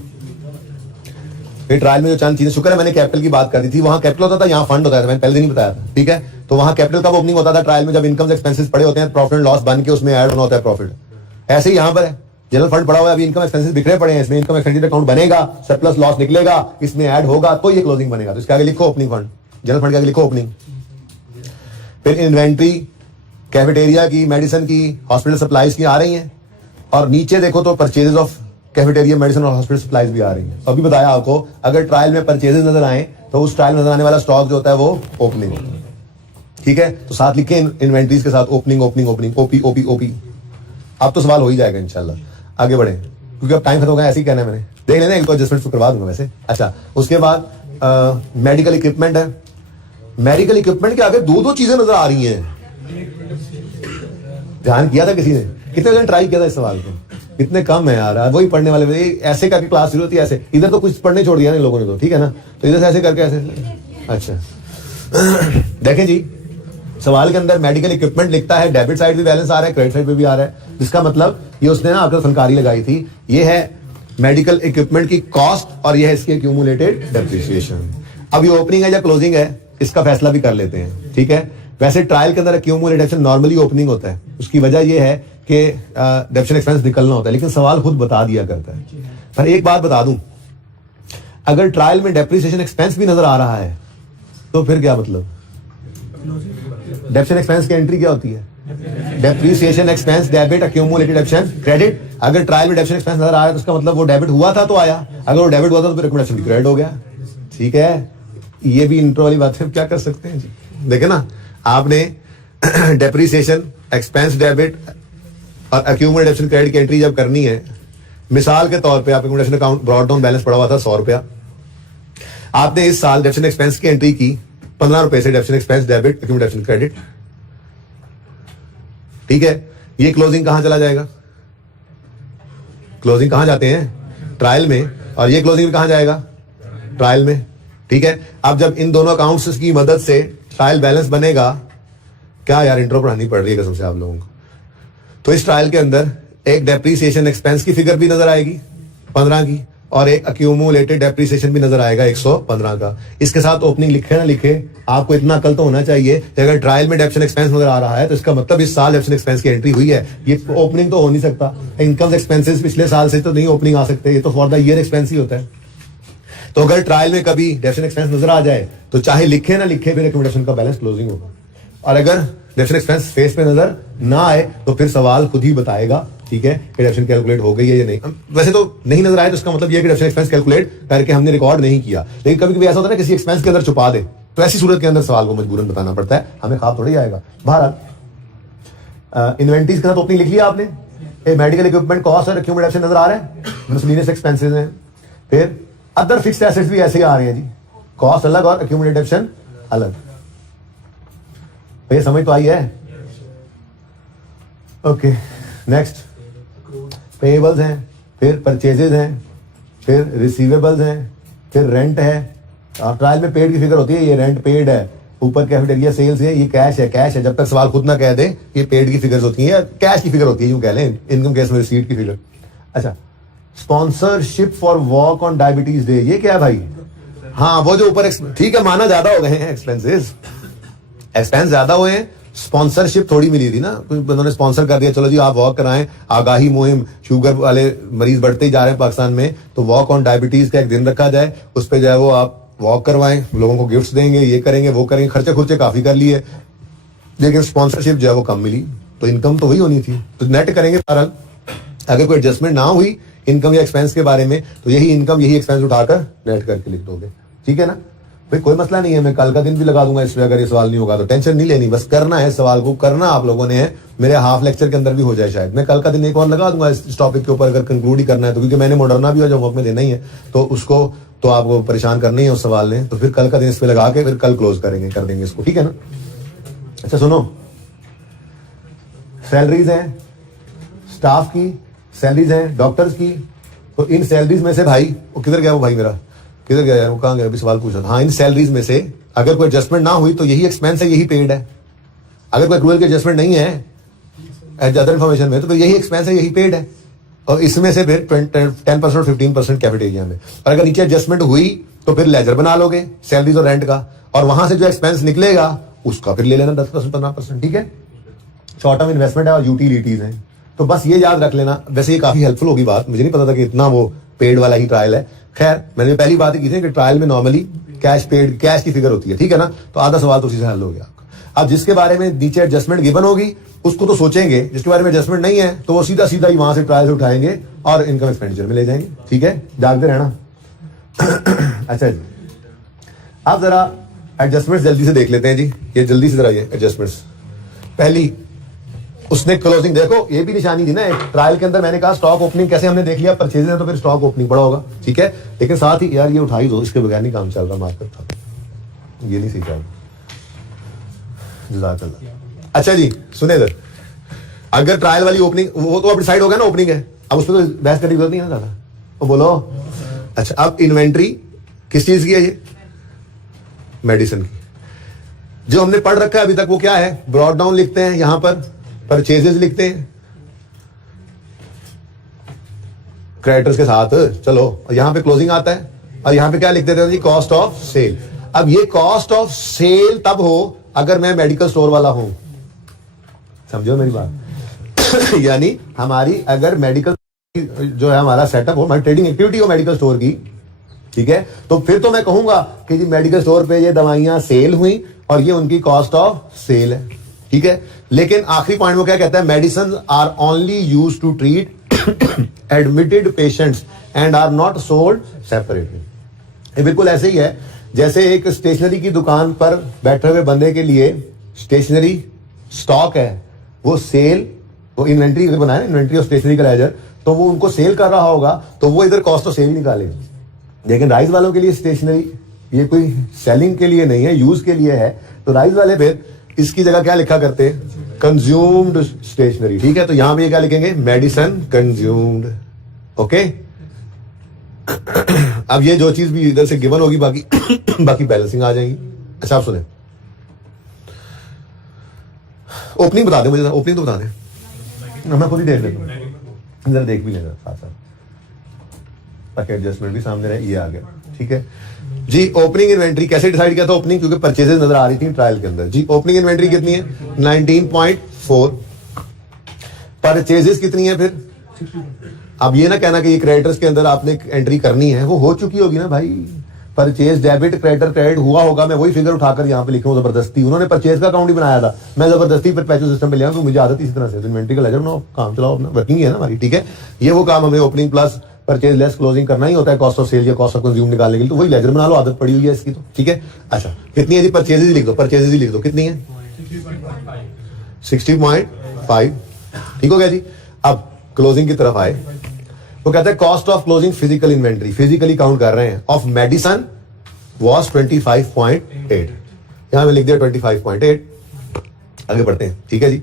फिर ट्रायल में जो चंद चीजें, शुक्र है मैंने कैपिटल की बात कर दी थी, वहां कैपिटल होता था, यहाँ फंड होता था, मैंने पहले दिन ही बताया था, ठीक है। तो वहां कैपिटल कब ओपनिंग होता था, ट्रायल में जब इनकम एक्सपेंसेस पड़े होते हैं, प्रॉफिट एंड लॉस बन के उसमें ऐड होना होता है प्रॉफिट। ऐसे ही यहाँ पर है, जनरल फंड पड़ा हुआ है, अभी इनकम एक्सपेंसेस बिखरे पड़े हैं, इसमें इनकम एक्सपेंडिचर अकाउंट बनेगा, सरप्लस लॉस निकलेगा, इसमें ऐड होगा तो ये क्लोजिंग बनेगा। तो इसके आगे लिखो ओपनिंग फंड, जनरल फंड के आगे लिखो ओपनिंग। फिर इन्वेंट्री कैफेटेरिया की, मेडिसिन की, हॉस्पिटल सप्लाईज की आ रही है, और नीचे देखो तो परचेजेस ऑफ कैफेटेरिया, मेडिसिन और हॉस्पिटल सप्लाईज भी आ रही है। अभी बताया आपको, अगर ट्रायल में परचेजेस नजर आए तो उस ट्रायल में नजर आने वाला स्टॉक जो होता है वो ओपनिंग होता है, ठीक है। तो साथ लिखे इन्वेंट्रीज के साथ opening opening opening, OP OP OP. अब तो सवाल हो ही जाएगा इंशाल्लाह, आगे बढ़े क्योंकि अब टाइम खत्म हो गया, ऐसे ही कहना है मैंने, देख लेना एक तो एडजस्टमेंट तो करवा दूंगा वैसे। अच्छा, उसके बाद मेडिकल इक्विपमेंट है, मेडिकल इक्विपमेंट के आगे दो दो चीजें नजर आ रही हैं, ध्यान किया था किसी ने, कितने जन ट्राई किया था इस सवाल को, कितने कम है यार, वही पढ़ने वाले ऐसे करके क्लास शुरू होती है, ऐसे इधर तो कुछ पढ़ने छोड़ दिया ना इन लोगों ने तो, ठीक है ना, तो इधर से ऐसे करके ऐसे। अच्छा देखें जी, सवाल के अंदर मेडिकल इक्विपमेंट लिखता है, डेबिट साइड भी बैलेंस आ रहा है, क्रेडिट साइड पे भी आ रहा है, जिसका मतलब ये उसने ना आकर फनकारी लगाई थी, ये है मेडिकल इक्विपमेंट की कॉस्ट और ये है इसकी एक्यूमुलेटेड डेप्रिसिएशन। अब ये ओपनिंग है या क्लोजिंग है, इसका फैसला भी कर लेते हैं, ठीक है। वैसे ट्रायल के अंदर एक्यूमुलेटेड नॉर्मली ओपनिंग होता है, उसकी वजह यह है कि डेप्शन एक्सपेंस निकलना होता है, लेकिन सवाल खुद बता दिया करता है। पर एक बात बता दूं, अगर ट्रायल में डेप्रिसिएशन एक्सपेंस भी नजर आ रहा है तो फिर क्या मतलब, डेप्शन एक्सपेंस की एंट्री क्या होती है, depreciation expense debit, accumulated डेप्शन credit. अगर ट्रायल में डेप्शन एक्सपेंस नजर आ रहा है तो उसका मतलब वो डेबिट हुआ था तो आया, अगर वो डेबिट हुआ था तो फिर डेप्शन क्रेडिट हो गया, ठीक है। ये भी इंट्रो वाली बात है, क्या कर सकते हैं जी। देखे ना आपने डेप्रिसिएशन एक्सपेंस डेबिट और एक्यूमुलेटेड डेप्शन क्रेडिट की एंट्री जब करनी है, मिसाल के तौर पे आप accumulation account brought down balance पड़ा हुआ था 100 रुपया, आपने इस साल डेप्शन एक्सपेंस की एंट्री की 15 रुपए से, डेप्शन एक्सपेंस डेबिट एक्यूमुलेटेड डेप्शन क्रेडिट, ठीक है। ये क्लोजिंग कहां चला जाएगा, क्लोजिंग कहां जाते हैं, ट्रायल में, और ये क्लोजिंग कहां जाएगा, ट्रायल में, ठीक है। अब जब इन दोनों अकाउंट्स की मदद से ट्रायल बैलेंस बनेगा, क्या यार इंट्रो पढ़ानी पड़ रही है कसम से आप लोगों को, तो इस ट्रायल के अंदर एक डेप्रिसिएशन एक्सपेंस की फिगर भी नजर आएगी 15 की, और एक एक्यूमुलेटेड डेप्रिसिएशन भी नजर आएगा 115 का। इसके साथ ओपनिंग लिखे ना लिखे, आपको इतना अकल तो होना चाहिए कि अगर ट्रायल में डेप्शन एक्सपेंस नजर आ रहा है तो इसका मतलब इस साल डेप्शन एक्सपेंस की एंट्री हुई है, ये ओपनिंग तो हो नहीं सकता। इनकम एक्सपेंसेस पिछले साल से तो नहीं ओपनिंग आ सकते, ये तो फॉर द ईयर एक्सपेंस ही होता है। तो अगर ट्रायल में कभी डेप्शन एक्सपेंस नजर आ जाए तो चाहे लिखे ना लिखे फिर एक्यूमुलेशन का बैलेंस क्लोजिंग होगा, और अगर डेप्शन एक्सपेंस फेस पे नजर ना आए तो फिर सवाल खुद ही बताएगा ठीक है, कि डेप्शन कैलकुलेट हो गई है या नहीं। वैसे तो नहीं नजर आए तो इसका मतलब ये है कि डेप्शन एक्सपेंस कैलकुलेट करके हमने रिकॉर्ड नहीं किया, लेकिन कभी कभी ऐसा होता है ना किसी एक्सपेंस के अंदर छुपा दे, तो ऐसी सूरत के अंदर सवाल को मजबूरन बताना पड़ता है, हमें ख्वाब थोड़ी आएगा। बहरहाल इन्वेंटरीज के साथ ओपनिंग लिख लिया आपने, मेडिकल इक्विपमेंट कॉस्ट और एक्यूमुलेशन नजर आ रहे हैं, मिसलेनियस एक्सपेंसेस हैं। फिर अदर फिक्स्ड एसेट्स भी ऐसे ही आ रहे हैं जी, कॉस्ट अलग और एक्यूमुलेशन अलग। तो ये समझ तो आई है? ओके, नेक्स्ट पेएबल्स हैं, फिर परचेजेज हैं, फिर रिसीवेबल्स हैं, फिर रेंट है। ट्रायल में पेड की फिगर होती है, ये रेंट पेड है, ऊपर कैफेटेरिया सेल्स है, ये कैश है, कैश है। जब तक सवाल खुद ना कह दे ये पेड की फिगर्स होती हैं या कैश की फिगर होती है, यूं कह लें, इनकम केस में रिसीट की फिगर। अच्छा, sponsorship for walk on diabetes day, ये क्या है भाई? हाँ, वो जो ऊपर, ठीक है, माना ज्यादा हो गए हैं एक्सपेंसेस, एक्सपेंस ज्यादा हुए हैं, स्पॉन्सरशिप थोड़ी मिली थी ना, कुछ बंदों ने स्पॉन्सर कर दिया, चलो जी आप वॉक कराएं, आगाही मुहिम, शुगर वाले मरीज बढ़ते ही जा रहे हैं पाकिस्तान में, तो वॉक ऑन डायबिटीज का एक दिन रखा जाए, उस पर जो है वो आप वॉक करवाएं, लोगों को गिफ्ट्स देंगे, ये करेंगे वो करेंगे, खर्चे काफी कर लिए, लेकिन स्पॉन्सरशिप जो है वो कम मिली, तो इनकम तो वही होनी थी। तो नेट करेंगे बहरहाल, अगर कोई एडजस्टमेंट ना हुई इनकम या एक्सपेंस के बारे में, तो यही इनकम यही एक्सपेंस उठाकर नेट करके लिख दोगे, ठीक है ना भाई? कोई मसला नहीं है, मैं कल का दिन भी लगा दूंगा इसमें, अगर ये सवाल नहीं होगा तो टेंशन नहीं लेनी, बस करना है सवाल को, करना आप लोगों ने है। मेरे हाफ लेक्चर के अंदर भी हो जाए शायद, मैं कल का दिन एक और लगा दूंगा इस टॉपिक के ऊपर, अगर कंक्लूड ही करना है तो, क्योंकि मैंने मॉडर्ना भी जो में देना ही है, तो उसको तो आपको परेशान करना ही है उस सवाल ने, तो फिर कल का दिन इस पे लगा के फिर कल क्लोज करेंगे, कर देंगे इसको, ठीक है ना? अच्छा सुनो, सैलरीज हैं स्टाफ की, सैलरीज हैं डॉक्टर्स की, तो इन सैलरीज में से भाई, वो किधर गया वो भाई मेरा, किधर गया है वो, कहाँ गया, अभी सवाल पूछा था। हाँ, इन सैलरीज में से अगर कोई एडजस्टमेंट ना हुई तो यही एक्सपेंस है, यही पेड है। अगर कोई एक्रूअल की एडजस्टमेंट नहीं है अदर इन्फॉर्मेशन में, तो यही एक्सपेंस है, यही पेड है, और इसमें से फिर 10% और 15% कैफेटेरिया में। और अगर नीचे एडजस्टमेंट हुई तो फिर लेजर बना लोगे सैलरीज और रेंट का, और वहां से जो एक्सपेंस निकलेगा उसका फिर ले लेना 10% 15%, ठीक है? शॉर्ट टर्म इन्वेस्टमेंट है और यूटिलिटीज है, तो बस ये याद रख लेना। वैसे ये काफी हेल्पफुल होगी बात, मुझे नहीं पता था कि इतना वो पेड वाला ही ट्रायल है। खैर, मैंने पहली बात ही की थी कि ट्रायल में नॉर्मली कैश पेड, कैश की फिगर होती है, ठीक है ना? तो आधा सवाल तो उसी से हल हो गया आपका। अब जिसके बारे में नीचे एडजस्टमेंट गिवन होगी उसको तो सोचेंगे, जिसके बारे में एडजस्टमेट नहीं है तो वो सीधा सीधा ही वहां से ट्रायल से उठाएंगे और इनकम एक्सपेंडिचर में ले जाएंगे, ठीक है? जागते रहना। अच्छा जी, अब जरा एडजस्टमेंट जल्दी से देख लेते हैं जी, ये जल्दी से जरा ये एडजस्टमेंट्स। पहली उसने क्लोजिंग, देखो ये भी निशानी थी ना एक ट्रायल के अंदर, मैंने कहा स्टॉक ओपनिंग कैसे हमने देख लिया, परचेज है तो फिर स्टॉक ओपनिंग पड़ा होगा, ठीक है? लेकिन साथ ही यार ये उठाई दो, इसके बगैर नहीं काम चल रहा मार्केट था, ये नहीं सीखा। जज़ाकल्लाह। अच्छा जी सुने इधर, अगर ट्रायल वाली ओपनिंग, वो तो अब डिसाइड हो गया ना ओपनिंग है, अब उस पर तो बहस करने की जरूरत नहीं है ना ज्यादा, तो बोलो। अच्छा, अब इन्वेंट्री किस चीज की है? ये मेडिसिन की। जो हमने पढ़ रखा है अभी तक वो क्या है? ब्रॉड डाउन लिखते हैं, यहां पर परचेजेस लिखते हैं क्रेडिटर्स के साथ, चलो, और यहां पे क्लोजिंग आता है, और यहां पे क्या लिख देते हैं जी? Cost of cell. अब ये कॉस्ट ऑफ सेल तब हो अगर मैं मेडिकल स्टोर वाला हूं, समझो मेरी बात। यानी हमारी अगर मेडिकल जो है हमारा सेटअप हो, हमारी ट्रेडिंग एक्टिविटी हो मेडिकल स्टोर की, ठीक है, तो फिर तो मैं कहूंगा कि जी मेडिकल स्टोर पे ये दवाइयां सेल हुई और ये उनकी कॉस्ट ऑफ सेल है, ठीक है? लेकिन आखिरी पॉइंट वो क्या कहता है? Medicine are only used to treat admitted patients and are not sold separately. ये बिल्कुल ऐसे ही है जैसे एक स्टेशनरी की दुकान पर बैठे हुए बंदे के लिए स्टेशनरी स्टॉक है, वो सेल, वो इन्वेंट्री बनाया, इन्वेंट्री और स्टेशनरी का लेजर, तो वो उनको सेल कर रहा होगा तो वो इधर कॉस्ट ऑफ सेल निकालेगा। लेकिन राइस वालों के लिए स्टेशनरी ये कोई सेलिंग के लिए नहीं है, यूज के लिए है, तो राइस वाले फिर इसकी जगह क्या लिखा करते हैं? कंज्यूम्ड स्टेशनरी, ठीक है? तो यहां पे क्या लिखेंगे? Medicine consumed, okay? अब ये जो चीज भी इधर से गिवन होगी बाकी बाकी बैलेंसिंग आ जाएगी। अच्छा आप सुने, ओपनिंग बता दे मुझे, ओपनिंग तो बता दे, मैं खुद ही देख लेता हूं, जरा देख भी लेगा साथ साथ ताकि एडजस्टमेंट भी सामने रहे। ये आ गया, ठीक है जी। ओपनिंग इन्वेंट्री कैसे डिसाइड किया था? ओपनिंग, क्योंकि परचेजेस नजर आ रही थी ट्रायल के अंदर जी। ओपनिंग इन्वेंट्री कितनी है? 19.4। परचेजेस कितनी है फिर? अब ये ना कहना कि ये क्रेडिटर्स के अंदर आपने एंट्री करनी है, वो हो चुकी होगी ना भाई, परचेज डेबिट क्रेडिट हुआ होगा, मैं वही फिगर उठाकर यहाँ पे लिख रहा हूँ जबरदस्ती। उन्होंने परचेज का अकाउंट ही बनाया था, मैं जबरदस्ती परपेचुअल सिस्टम पे लिया क्योंकि मुझे आदत इसी तरह से। इन्वेंट्री का लेजर बनाओ, काम चलाओ अपना, वर्किंग है ना हमारी, ठीक है। ये वो काम हमें opening plus purchase less closing करना ही होता है कॉस्ट ऑफ सेल या कॉस्ट ऑफ कंज्यूम निकालने के लिए, तो वही लेजर बना लो, आदत पड़ी हुई है इसकी तो, ठीक है। अच्छा कितनी है जी, परचेजेज लिख दो, परचेजेज लिख दो, कितनी है 60.5, ठीक हो गया जी। अब क्लोजिंग की तरफ आए, वो कहते हैं cost of closing physical inventory, physically count कर रहे हैं, ऑफ मेडिसन वॉज 25.8, यहां में लिख दिया 25.8, आगे बढ़ते हैं, ठीक है जी।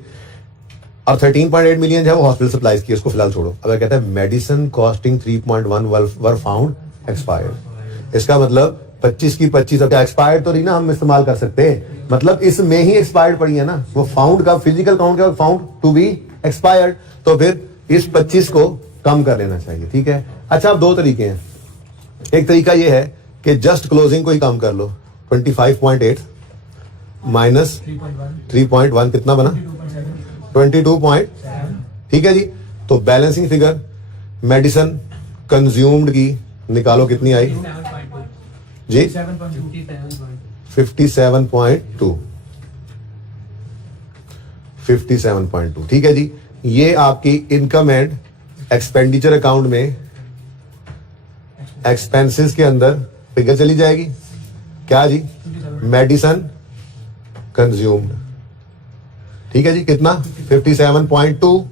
और 13.8 मिलियन जो है वो हॉस्पिटल सप्लाईज की, उसको फिलहाल छोड़ो। अब कहते हैं medicine costing 3.1 were found expired, इसका मतलब 25 की 25 अब एक्सपायर्ड तो नहीं ना हम इस्तेमाल कर सकते, मतलब इसमें ही एक्सपायर्ड पड़ी है ना, वो फाउंड का फिजिकल काउंट का फाउंड टू बी एक्सपायर्ड, तो फिर इस 25 को कम कर लेना चाहिए, ठीक है। अच्छा अब दो तरीके हैं, एक तरीका ये है कि जस्ट क्लोजिंग को ही कम कर लो, 25.8 माइनस 3.1 कितना बना 22. ठीक है जी। तो बैलेंसिंग फिगर मेडिसिन कंज्यूम्ड की निकालो, कितनी आई जी 57.2, ठीक है जी। ये आपकी इनकम एंड एक्सपेंडिचर अकाउंट में एक्सपेंसेस के अंदर फिगर चली जाएगी, क्या जी मेडिसिन कंज्यूम्ड, ठीक है जी, कितना 57.2,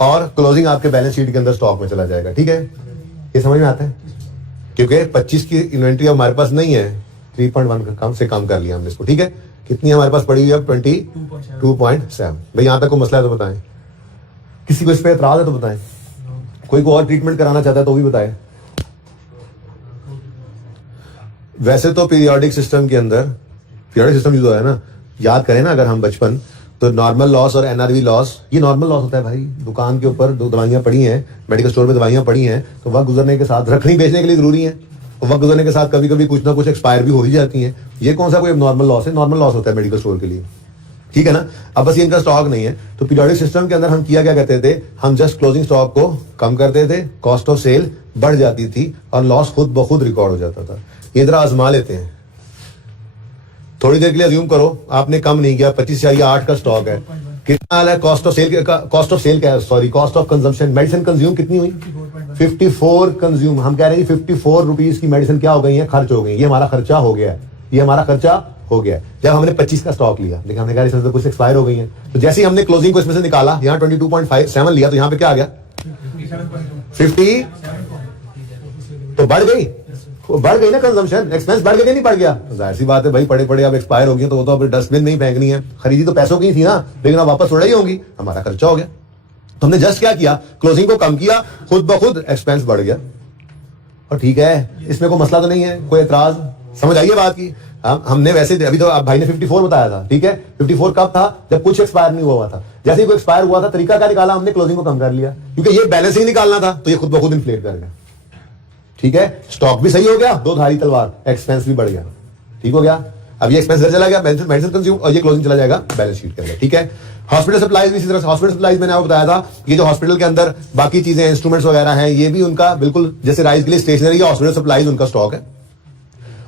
और क्लोजिंग आपके बैलेंस शीट के अंदर स्टॉक में चला जाएगा, ठीक है। ये समझ में आता है, क्योंकि 25 की इन्वेंट्री हमारे पास नहीं है, 3.1 कम से कम कर लिया हमने इसको, ठीक है। कितनी हमारे पास पड़ी हुई है अब 22.7। भाई यहां तक को मसला है तो बताएं, किसी को इस पे एतराज है तो बताएं, कोई को और ट्रीटमेंट कराना चाहता है तो भी बताएं। वैसे तो पीरियोडिक सिस्टम के अंदर, पीरियोडिक सिस्टम जो है ना, याद करें ना अगर हम बचपन, तो नॉर्मल लॉस और एनआरवी लॉस, ये नॉर्मल लॉस होता है भाई। दुकान के ऊपर दो दवाइयां पड़ी हैं, मेडिकल स्टोर में दवाइयां पड़ी हैं, तो वक्त गुजरने के साथ रखनी बेचने के लिए जरूरी है, तो वक्त गुजरने के साथ कभी कभी कुछ ना कुछ एक्सपायर भी हो ही जाती हैं। ये कौन सा कोई नॉर्मल लॉस है? नॉर्मल लॉस होता है मेडिकल स्टोर के लिए, ठीक है ना। अब बस ये इनका स्टॉक नहीं है, तो पीरियोडिक सिस्टम के अंदर हम क्या करते थे, हम जस्ट क्लोजिंग स्टॉक को कम करते थे, कॉस्ट ऑफ सेल बढ़ जाती थी और लॉस खुद ब खुद रिकॉर्ड हो जाता था। ये जरा आजमा लेते हैं, थोड़ी देर के लिए अज्यूम करो आपने कम नहीं किया, 25 या 8 का स्टॉक है, कितना है cost of sale, cost of sale क्या है, sorry cost of consumption, medicine consume कितनी हुई 54 कंज्यूम, हम कह रहे हैं 54 रुपीज की मेडिसिन क्या हो गई है, खर्च हो गई, ये हमारा खर्चा हो गया, ये हमारा खर्चा हो गया। जब हमने 25 का स्टॉक लिया, लेकिन हमने कहा इसमें तो कुछ एक्सपायर हो गई है, तो जैसे ही हमने क्लोजिंग को इसमें से निकाला, यहाँ 22.57 लिया, तो यहाँ पे क्या आ गया 50, तो बढ़ गई, बढ़ गई ना कंजम्पशन, एक्सपेंस बढ़ गया नहीं बढ़ गया, तो जाहिर सी बात है भाई, पड़े पड़े अब एक्सपायर हो गई तो वो तो अब डस्टबिन नहीं फेंकनी है, खरीदी तो पैसों की थी ना, लेकिन अब वापस थोड़ा ही होंगी, हमारा खर्चा हो गया। तो हमने जस्ट क्या किया, क्लोजिंग को कम किया, खुद ब खुद एक्सपेंस बढ़ गया, और ठीक है, इसमें कोई मसला तो नहीं है, कोई एतराज, समझ आइए बात की। हमने वैसे अभी तो भाई ने 54 बताया था, ठीक है, 54 कब था, जब कुछ एक्सपायर नहीं हुआ था, जैसे ही कोई एक्सपायर हुआ था, तरीका क्या निकाला हमने, क्लोजिंग को कम कर लिया, क्योंकि ये बैलेंसिंग निकालना था, तो ये खुद ब खुद इन्फ्लेट कर गया, ठीक है। स्टॉक भी सही हो गया, दो धारी तलवार, एक्सपेंस भी बढ़ गया, ठीक हो गया। अब ये एक्सपेंस चला गया मेडिसिन कंज्यूम, और ये क्लोजिंग चला जाएगा बैलेंस शीट के अंदर, ठीक है। हॉस्पिटल सप्लाईज भी इसी तरह से, हॉस्पिटल सप्लाईज मैंने आपको बताया था, ये जो हॉस्पिटल के अंदर बाकी चीजें इंस्ट्रूमेंट्स वगैरह हैं, ये भी उनका बिल्कुल जैसे राइस के लिए स्टेशनरी या हॉस्पिटल सप्लाईज उनका स्टॉक है।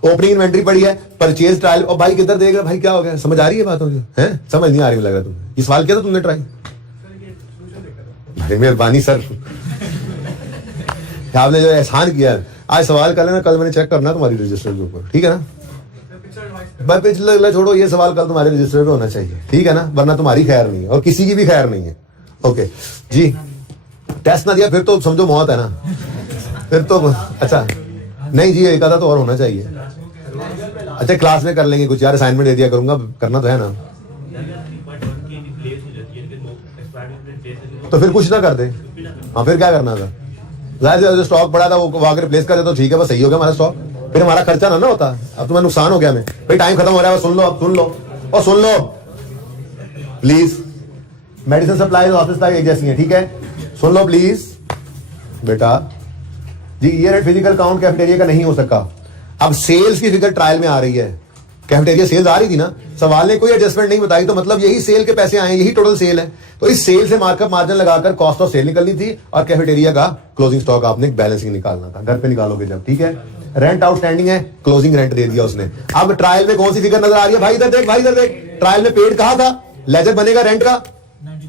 ओपनिंग इन्वेंट्री पड़ी है, परचेज ट्रायल, और भाई किधर देगा भाई, क्या हो गया, समझ आ रही है बात होगी है, समझ नहीं आ रही लग रहा, तुम ये सवाल किया था तुमने ट्राई, भाई मेहरबानी सर, आपने जो एहसान किया, आज सवाल कर लेना, कल मैंने चेक करना तुम्हारी रजिस्टर के ऊपर, ठीक है ना। भाई पिछले छोड़ो, ये सवाल कल तुम्हारे रजिस्टर पे होना चाहिए, ठीक है ना, वरना तुम्हारी खैर नहीं है और किसी की भी खैर नहीं है। ओके जी, टेस्ट ना दिया फिर तो समझो मौत है ना, फिर तो अच्छा नहीं जी, एक आधा तो और होना चाहिए। अच्छा क्लास में कर लेंगे कुछ यार, असाइनमेंट दे दिया करूंगा, करना तो है ना, तो फिर कुछ ना कर दे, हाँ फिर क्या करना था, जाहिर से जो स्टॉक पड़ा था वो आगे रिप्लेस कर दे तो ठीक है, बस सही हो गया हमारा स्टॉक, फिर हमारा खर्चा ना होता। अब तुम्हें नुकसान हो गया, हमें भाई टाइम खत्म हो रहा है, सुन लो, अब सुन लो और सुन लो please, medicine supply office supply एक जैसी है, ठीक है, सुन लो प्लीज बेटा जी। ये रेट फिजिकल काउंट कैफेटेरिया का नहीं हो सका, अब सेल्स की फिगर ट्रायल में आ रही है, कैफेटेरिया सेल्स आ रही थी ना, सवाल ने कोई एडजस्टमेंट नहीं बताई, तो मतलब यही सेल के पैसे आए, यही टोटल सेल है, तो इस सेल से मार्कअप मार्जिन लगाकर कॉस्ट ऑफ सेल निकलनी थी, और कैफेटेरिया का क्लोजिंग स्टॉक आपने बैलेंसिंग निकालना था, घर पे निकालोगे जब, ठीक है। रेंट आउटस्टैंडिंग है, क्लोजिंग रेंट दे दिया उसने। अब ट्रायल में कौन सी फिगर नजर आ रही है भाई? इधर देख, भाई इधर देख, ट्रायल में पेड कहा था, लेजर बनेगा रेंट का,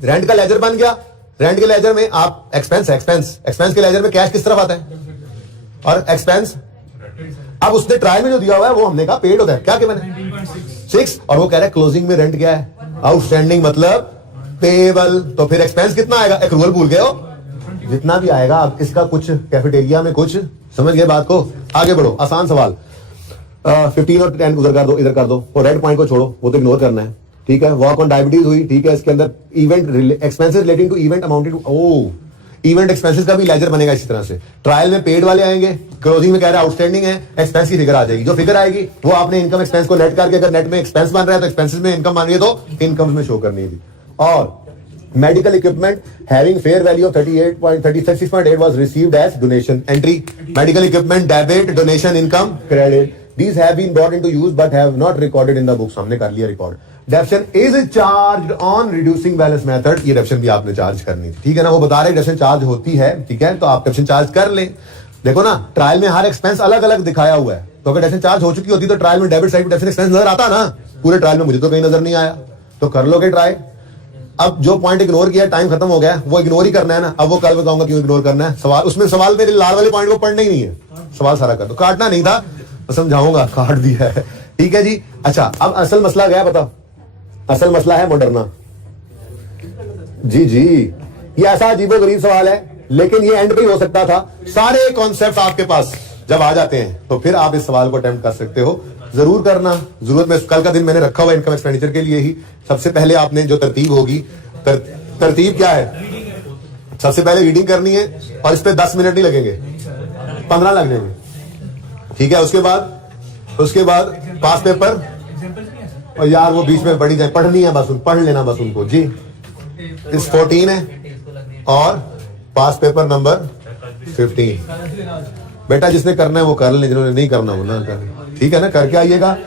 रेंट का लेजर बन गया। रेंट के लेजर में आप एक्सपेंस के लेजर में कैश किस तरफ आता है और एक्सपेंस, अब उसने ट्रायल में जो दिया हुआ है वो हमने कहा पेड होता है, क्या क्या मैंने 6, और वो कह रहा है क्लोजिंग में रेंट क्या है? आउटस्टैंडिंग मतलब पेएबल। तो फिर एक्सपेंस कितना आएगा? एक्रूअल भूल गए हो? जितना भी आएगा अब इसका कुछ कैफेटेरिया में कुछ समझ गए बात को? आगे बढ़ो, आसान सवाल। 15 और 10 उधर कर दो, इधर कर दो, और रेड पॉइंट को छोड़ो, वो तो इग्नोर करना है, ठीक है। वॉक ऑन डायबिटीज हुई, ठीक है। इसके अंदर event expenses relating to event amounted to, event expenses का भी लेजर बनेगा इसी तरह से। ट्रायल में पेड वाले आएंगे, क्लोजिंग में कह रहा है आउटस्टैंडिंग है, एक्सपेंस की फिगर आ जाएगी। जो फिगर आएगी वो आपने इनकम एक्सपेंस को नेट करके, अगर नेट में एक्सपेंस बन रहा है तो एक्सपेंसेस में इनकम बन रही है तो इनकम में शो करनी है। और medical equipment having fair value of 36.8 was received as donation entry. Medical equipment debit, donation, income, credit, these have been brought into use but have not recorded in the books। हमने कर लिया record. डेप्शन is charged on reducing balance method, ये डेप्शन भी आपने charge करनी थी, ठीक है ना। वो बता रहे डेप्शन चार्ज होती है, ठीक है, तो आप डेप्शन चार्ज कर लें। देखो ना, ट्रायल में हर एक्सपेंस अलग अलग दिखाया हुआ है, तो अगर डेप्शन चार्ज हो चुकी होती तो ट्रायल में डेबिट साइड में डेप्शन एक्सपेंस नजर आता ना। पूरे ट्रायल में मुझे तो कहीं नजर नहीं आया, तो कर लोगे ट्राई। अब जो पॉइंट इग्नोर किया, टाइम खत्म हो गया, वो इग्नोर ही करना है ना। अब वो कल बताऊंगा क्यों इग्नोर करना है। सवाल उसमें, सवाल मेरे लाल वाले पॉइंट को पढ़ना ही नहीं है, सवाल सारा कर दो। काटना नहीं था, समझाऊंगा, काट दिया है, ठीक है जी। अच्छा, अब असल मसला गया, बताओ। असल मसला है मॉडर्ना। जी जी, ये ऐसा अजीबोगरीब सवाल है, लेकिन ये एंड पे ही हो सकता था। सारे कॉन्सेप्ट आपके पास जब आ जाते हैं तो फिर आप इस सवाल को अटेम्प्ट कर सकते हो। जरूर करना, जरूरत में कल का दिन मैंने रखा हुआ इनकम एक्सपेंडिचर के लिए ही। सबसे पहले आपने जो तरतीब होगी, तरतीब क्या है? सबसे पहले रीडिंग करनी है, और इस पे 10 मिनट नहीं लगेंगे, 15 लग जाएंगे, ठीक है। उसके बाद पास पेपर, और यार वो बीच में पढ़ी जाए, पढ़नी है बस, पढ़ लेना बस उनको जी। इस 14 है और पास पेपर नंबर 15। बेटा जिसने करना है वो कर ले, जिन्होंने नहीं करना वो ना कर, ठीक है ना। करके आइएगा।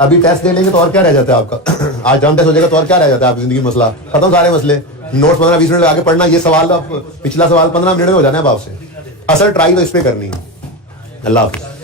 अभी टेस्ट दे लेंगे तो और क्या रह जाता है आपका? आज टर्म टेस्ट हो जाएगा तो और क्या रह जाता है आपकी जिंदगी में? मसला खत्म, सारे मसले। नोट्स 15-20 मिनट आगे पढ़ना, ये सवाल पिछला सवाल 15 मिनट में हो जाना है आपसे। असल ट्राई तो इस पे करनी है। अल्लाह हाफिज़।